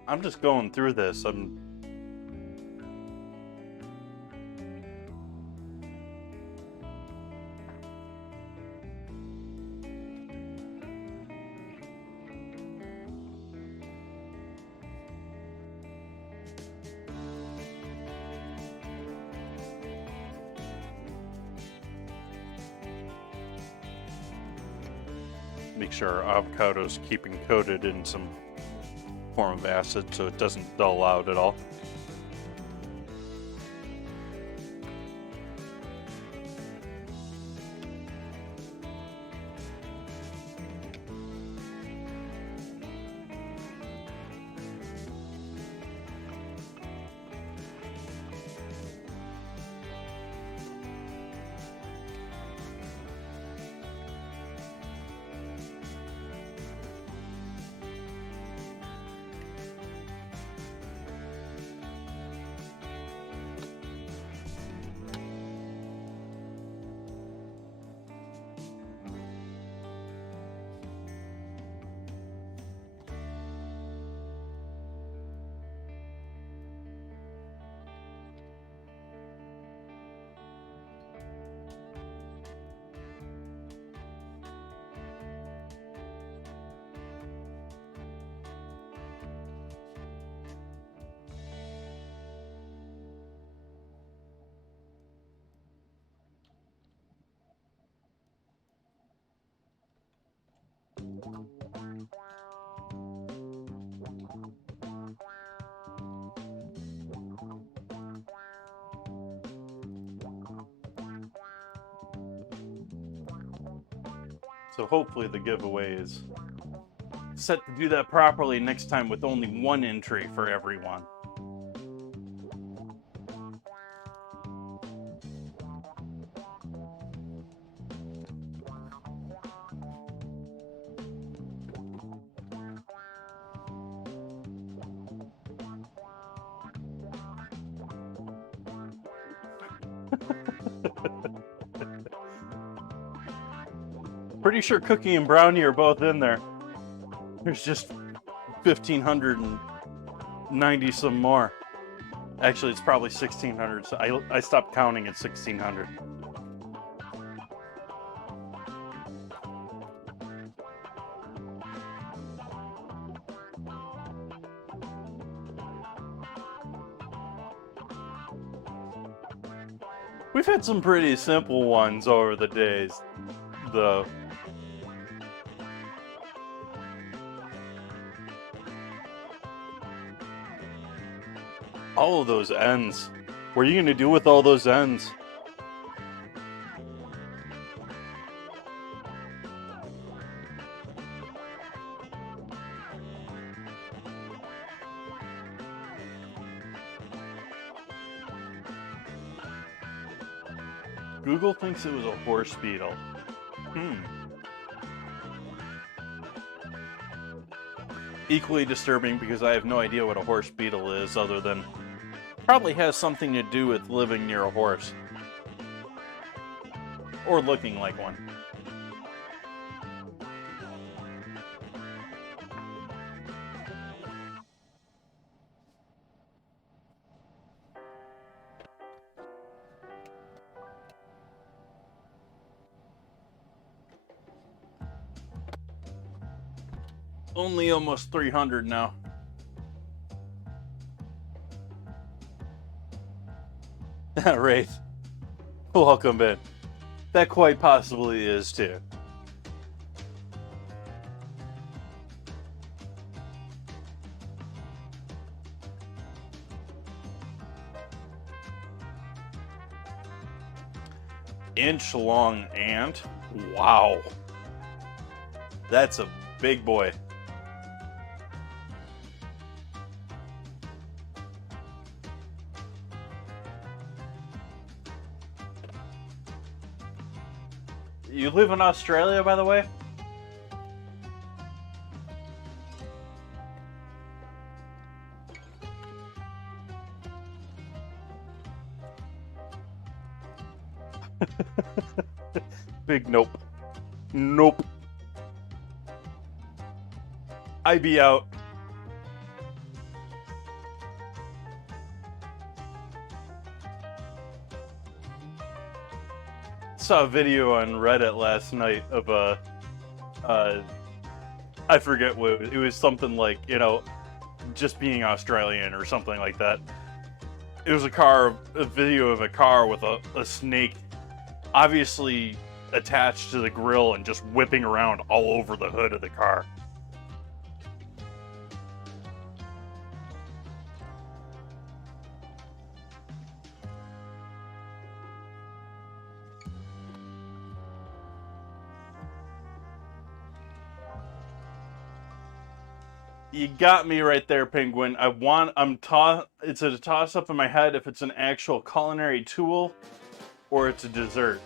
I'm just going through this. Make sure our avocado's keeping coated in some form of acid so it doesn't dull out at all. So hopefully the giveaway is set to do that properly next time with only one entry for everyone. Pretty sure Cookie and Brownie are both in there. There's just 1,590 some more. Actually, it's probably 1,600. So I stopped counting at 1,600. We've had some pretty simple ones over the days, though. All of those ends. What are you going to do with all those ends? Google thinks it was a horse beetle. Equally disturbing because I have no idea what a horse beetle is, other than probably has something to do with living near a horse. Or looking like one. Only almost 300 now. Right. Welcome in. That quite possibly is too. Inch long ant? Wow. That's a big boy. You live in Australia, by the way? Big nope. Nope. I be out. Saw a video on Reddit last night of a, I forget what it was, something like, you know, just being Australian or something like that. It was a video of a car with a snake obviously attached to the grill and just whipping around all over the hood of the car. You got me right there, Penguin. It's a toss up in my head if it's an actual culinary tool or it's a dessert.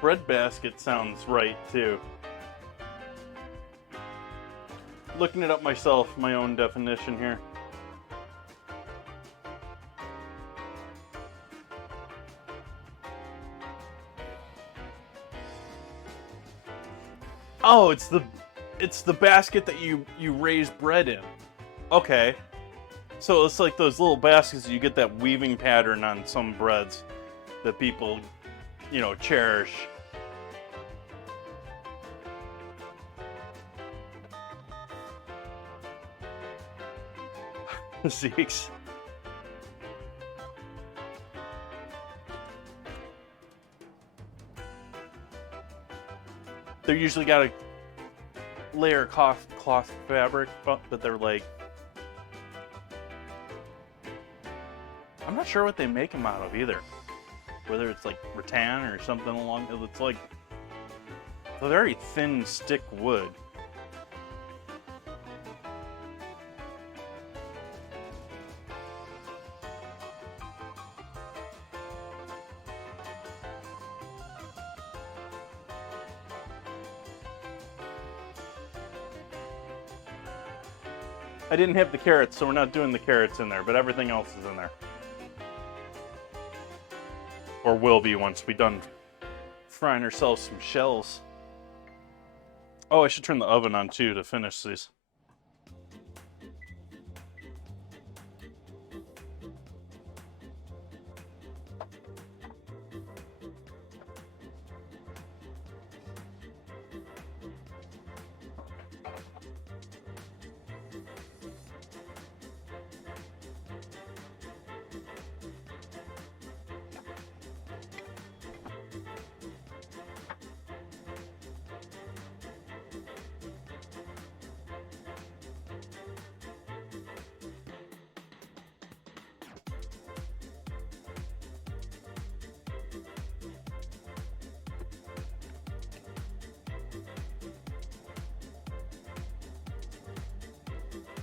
Breadbasket sounds right too. Looking it up myself, my own definition here. Oh, it's the basket that you raise bread in. Okay. So it's like those little baskets you get that weaving pattern on some breads that people, you know, cherish. Zeeks. They're usually got a layer of cloth fabric, but they're like, I'm not sure what they make them out of either. Whether it's like rattan or something along, it's like a very thin stick wood. I didn't have the carrots, so we're not doing the carrots in there, but everything else is in there. Or will be once we done frying ourselves some shells. Oh, I should turn the oven on too to finish these.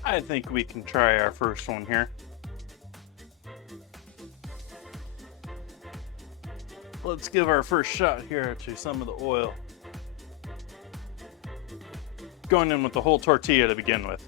I think we can try our first one here. Let's give our first shot here to some of the oil. Going in with the whole tortilla to begin with.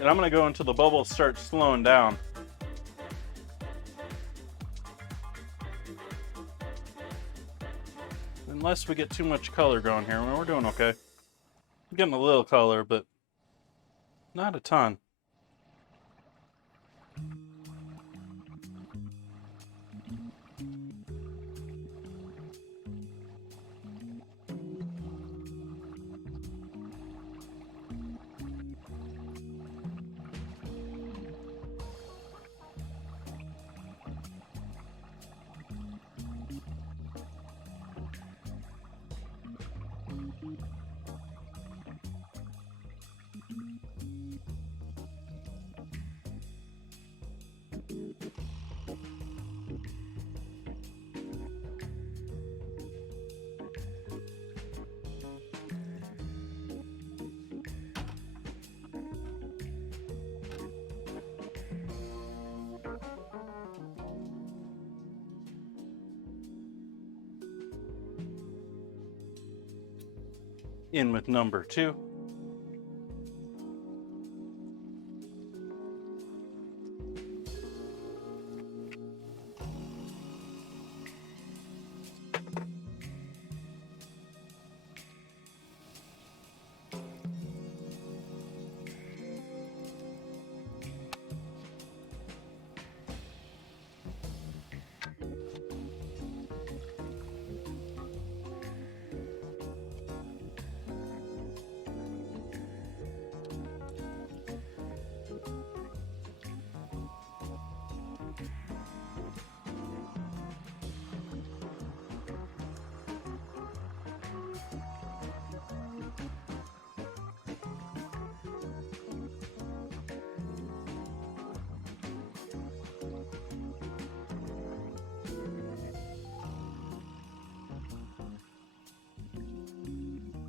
And I'm going to go until the bubbles start slowing down. Unless we get too much color going here. Well, we're doing okay. I'm getting a little color, but not a ton. In with number 2.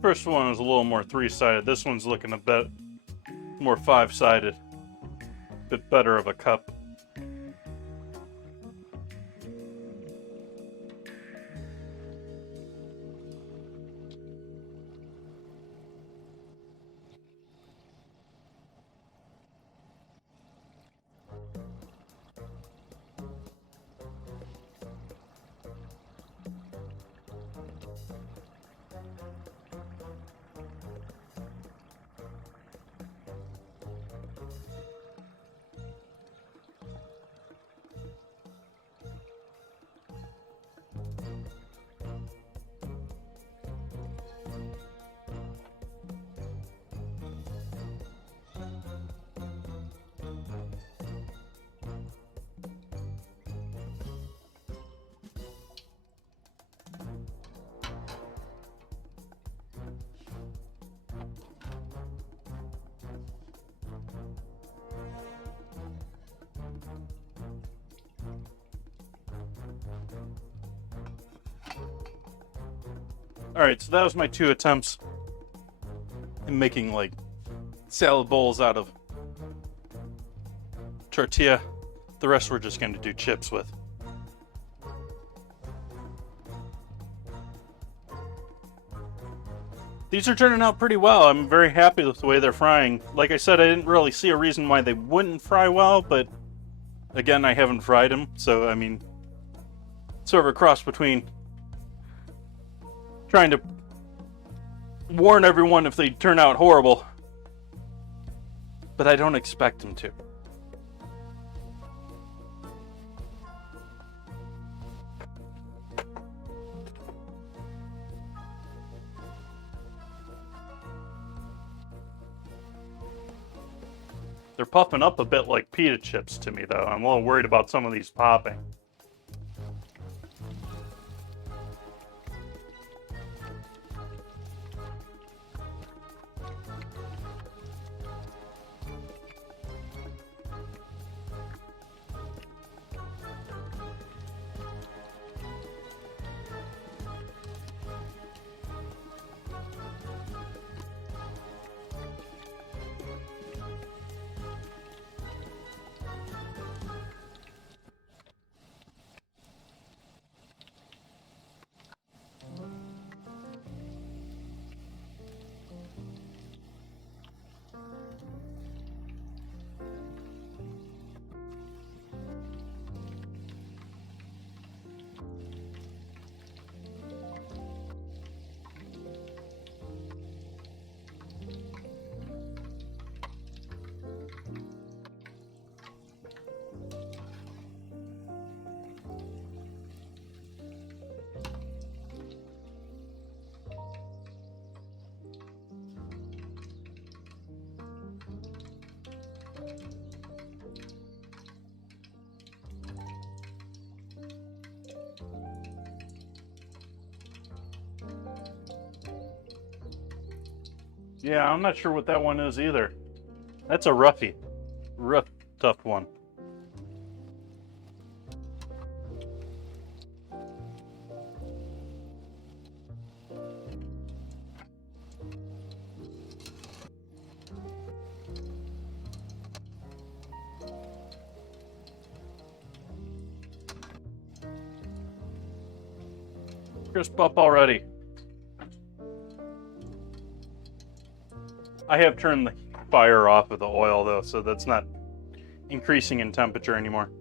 First one was a little more 3-sided. This one's looking a bit more 5-sided. Bit better of a cup. Alright, so that was my 2 attempts in making like salad bowls out of tortilla. The rest we're just going to do chips with. These are turning out pretty well. I'm very happy with the way they're frying. Like I said, I didn't really see a reason why they wouldn't fry well, but again, I haven't fried them, so I mean, sort of a cross between trying to warn everyone if they turn out horrible, but I don't expect them to. They're puffing up a bit like pita chips to me, though. I'm a little worried about some of these popping. Yeah, I'm not sure what that one is either. That's a roughie. Rough, tough one. Crisp up already. I have turned the fire off of the oil though, so that's not increasing in temperature anymore.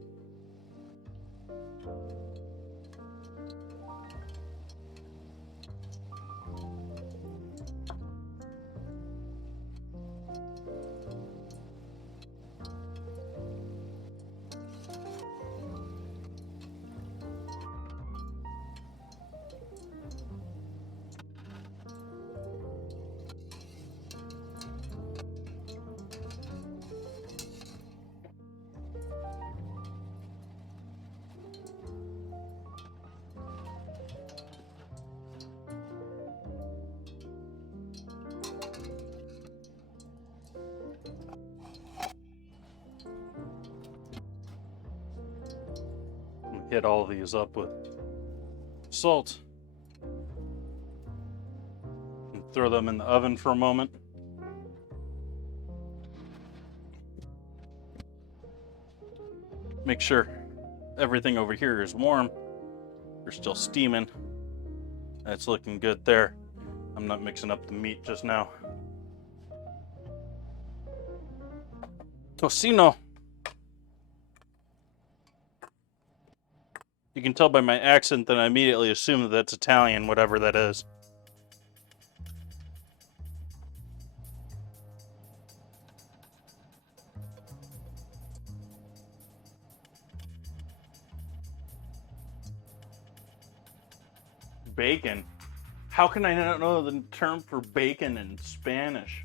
Hit all these up with salt and throw them in the oven for a moment. Make sure everything over here is warm. They're still steaming. That's looking good there. I'm not mixing up the meat just now. Tocino. You can tell by my accent that I immediately assume that that's Italian, whatever that is. Bacon. How can I not know the term for bacon in Spanish?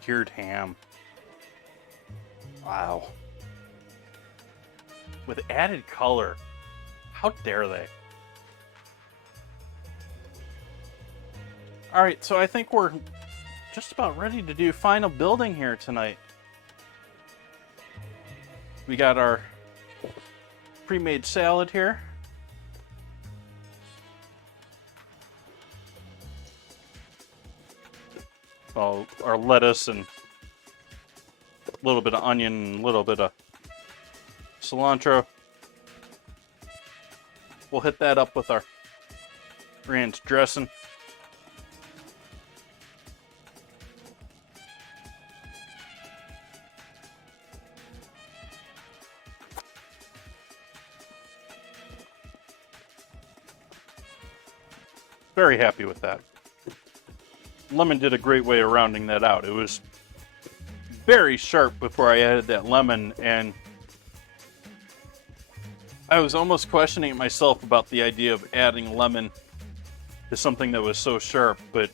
Cured ham. Wow. With added color. How dare they? Alright, so I think we're just about ready to do final building here tonight. We got our pre-made salad here. our lettuce and a little bit of onion and a little bit of cilantro. We'll hit that up with our ranch dressing. Very happy with that. Lemon did a great way of rounding that out. It was very sharp before I added that lemon, and I was almost questioning myself about the idea of adding lemon to something that was so sharp, but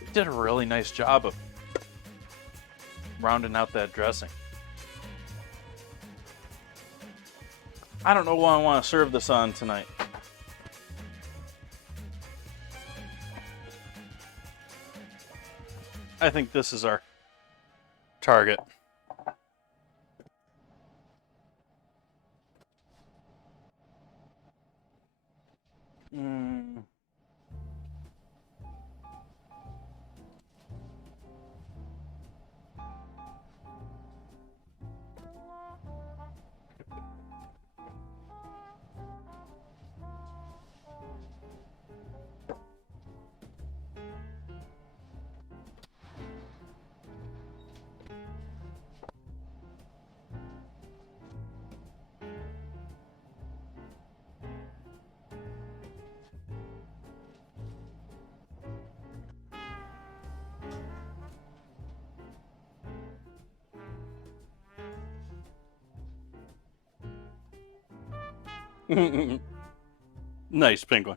it did a really nice job of rounding out that dressing. I don't know what I want to serve this on tonight. I think this is our target. Nice, penguin.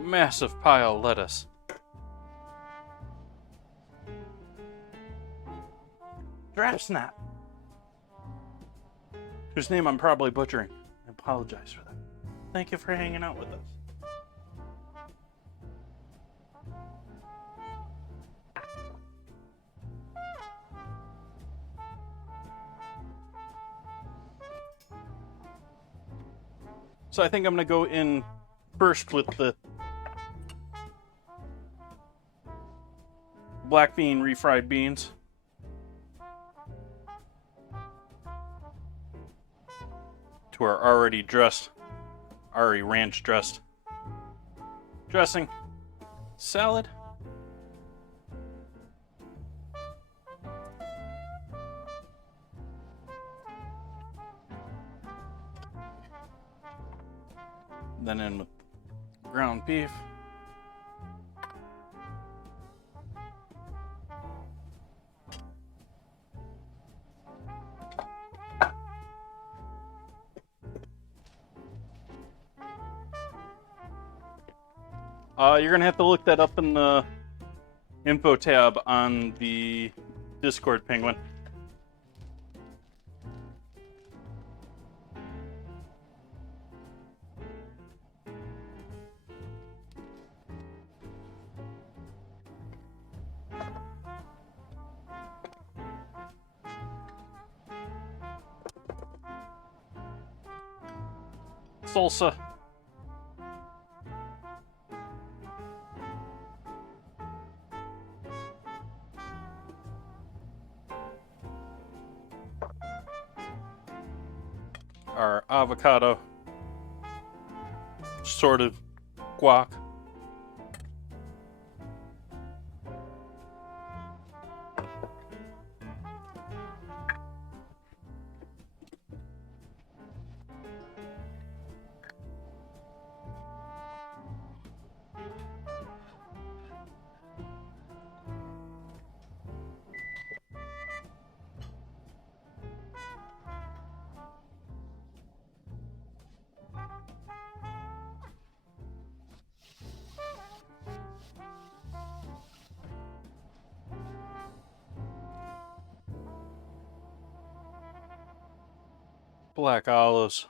Massive pile of lettuce. Drap Snap, whose name I'm probably butchering. I apologize for that. Thank you for hanging out with us. So I think I'm going to go in first with the black bean refried beans. To our already ranch dressed dressing. Salad. Then in with ground beef. You're gonna have to look that up in the info tab on the Discord, Penguin. Salsa. Our avocado, sort of guac. Black olives.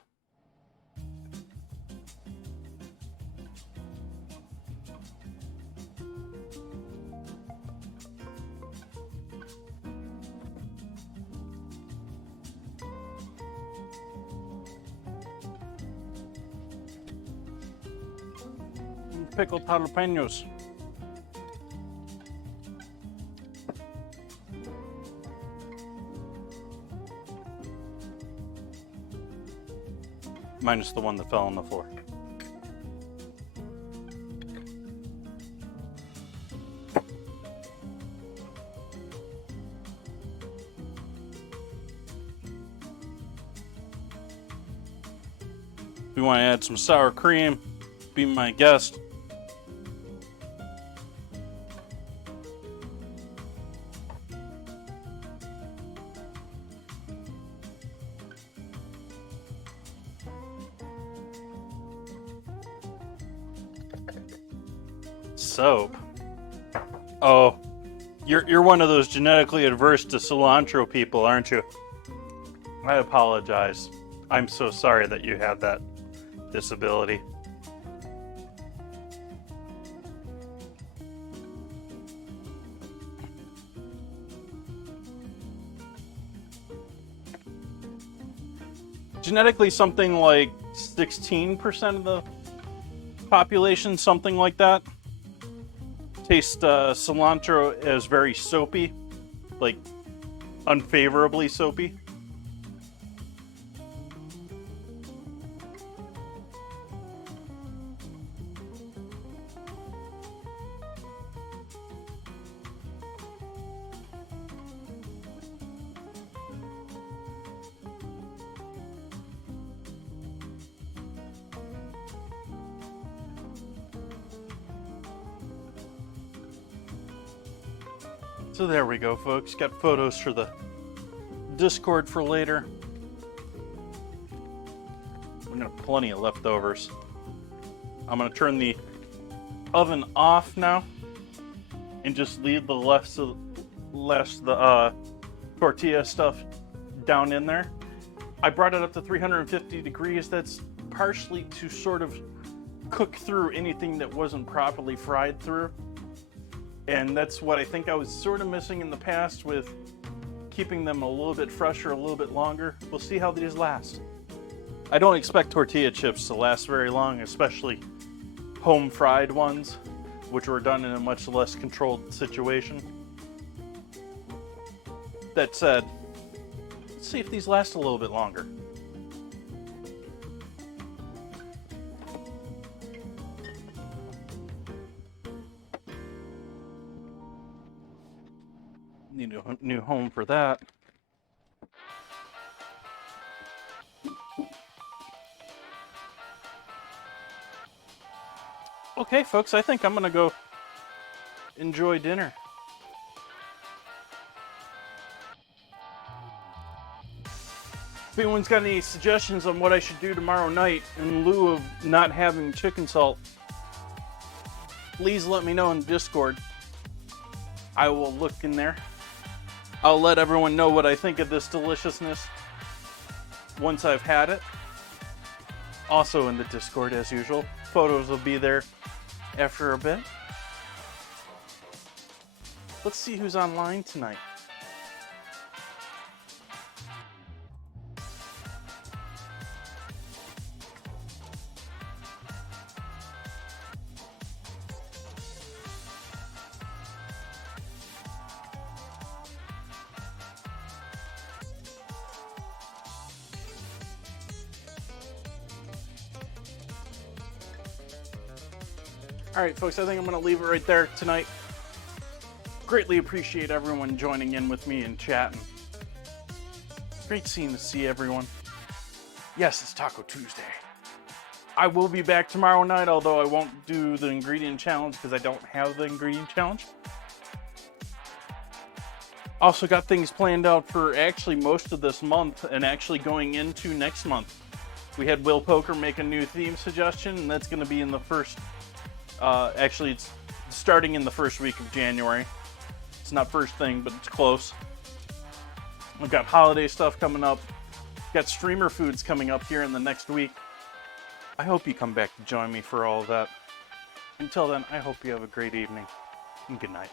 pickled jalapenos. Minus the one that fell on the floor. If you want to add some sour cream, be my guest. Soap. Oh, you're one of those genetically adverse to cilantro people, aren't you? I apologize. I'm so sorry that you have that disability. Genetically, something like 16% of the population, something like that, taste cilantro as very soapy, like unfavorably soapy. So there we go, folks. Got photos for the Discord for later. We're gonna have plenty of leftovers. I'm gonna turn the oven off now and just leave the less of the tortilla stuff down in there. I brought it up to 350 degrees. That's partially to sort of cook through anything that wasn't properly fried through. And that's what I think I was sort of missing in the past with keeping them a little bit fresher, a little bit longer. We'll see how these last. I don't expect tortilla chips to last very long, especially home fried ones, which were done in a much less controlled situation. That said, let's see if these last a little bit longer. Need a new home for that. Okay, folks, I think I'm gonna go enjoy dinner. If anyone's got any suggestions on what I should do tomorrow night in lieu of not having chicken salt, please let me know in Discord. I will look in there. I'll let everyone know what I think of this deliciousness once I've had it. Also in the Discord, as usual. Photos will be there after a bit. Let's see who's online tonight. Alright, folks, I think I'm going to leave it right there tonight. Greatly appreciate everyone joining in with me and chatting. Great seeing to see everyone. Yes, it's Taco Tuesday. I will be back tomorrow night, although I won't do the ingredient challenge because I don't have the ingredient challenge. Also got things planned out for actually most of this month and actually going into next month. We had Will Poker make a new theme suggestion, and that's going to be in the first... actually, it's starting in the first week of January. It's not first thing, but it's close. We've got holiday stuff coming up. Got streamer foods coming up here in the next week. I hope you come back to join me for all of that. Until then, I hope you have a great evening, and good night.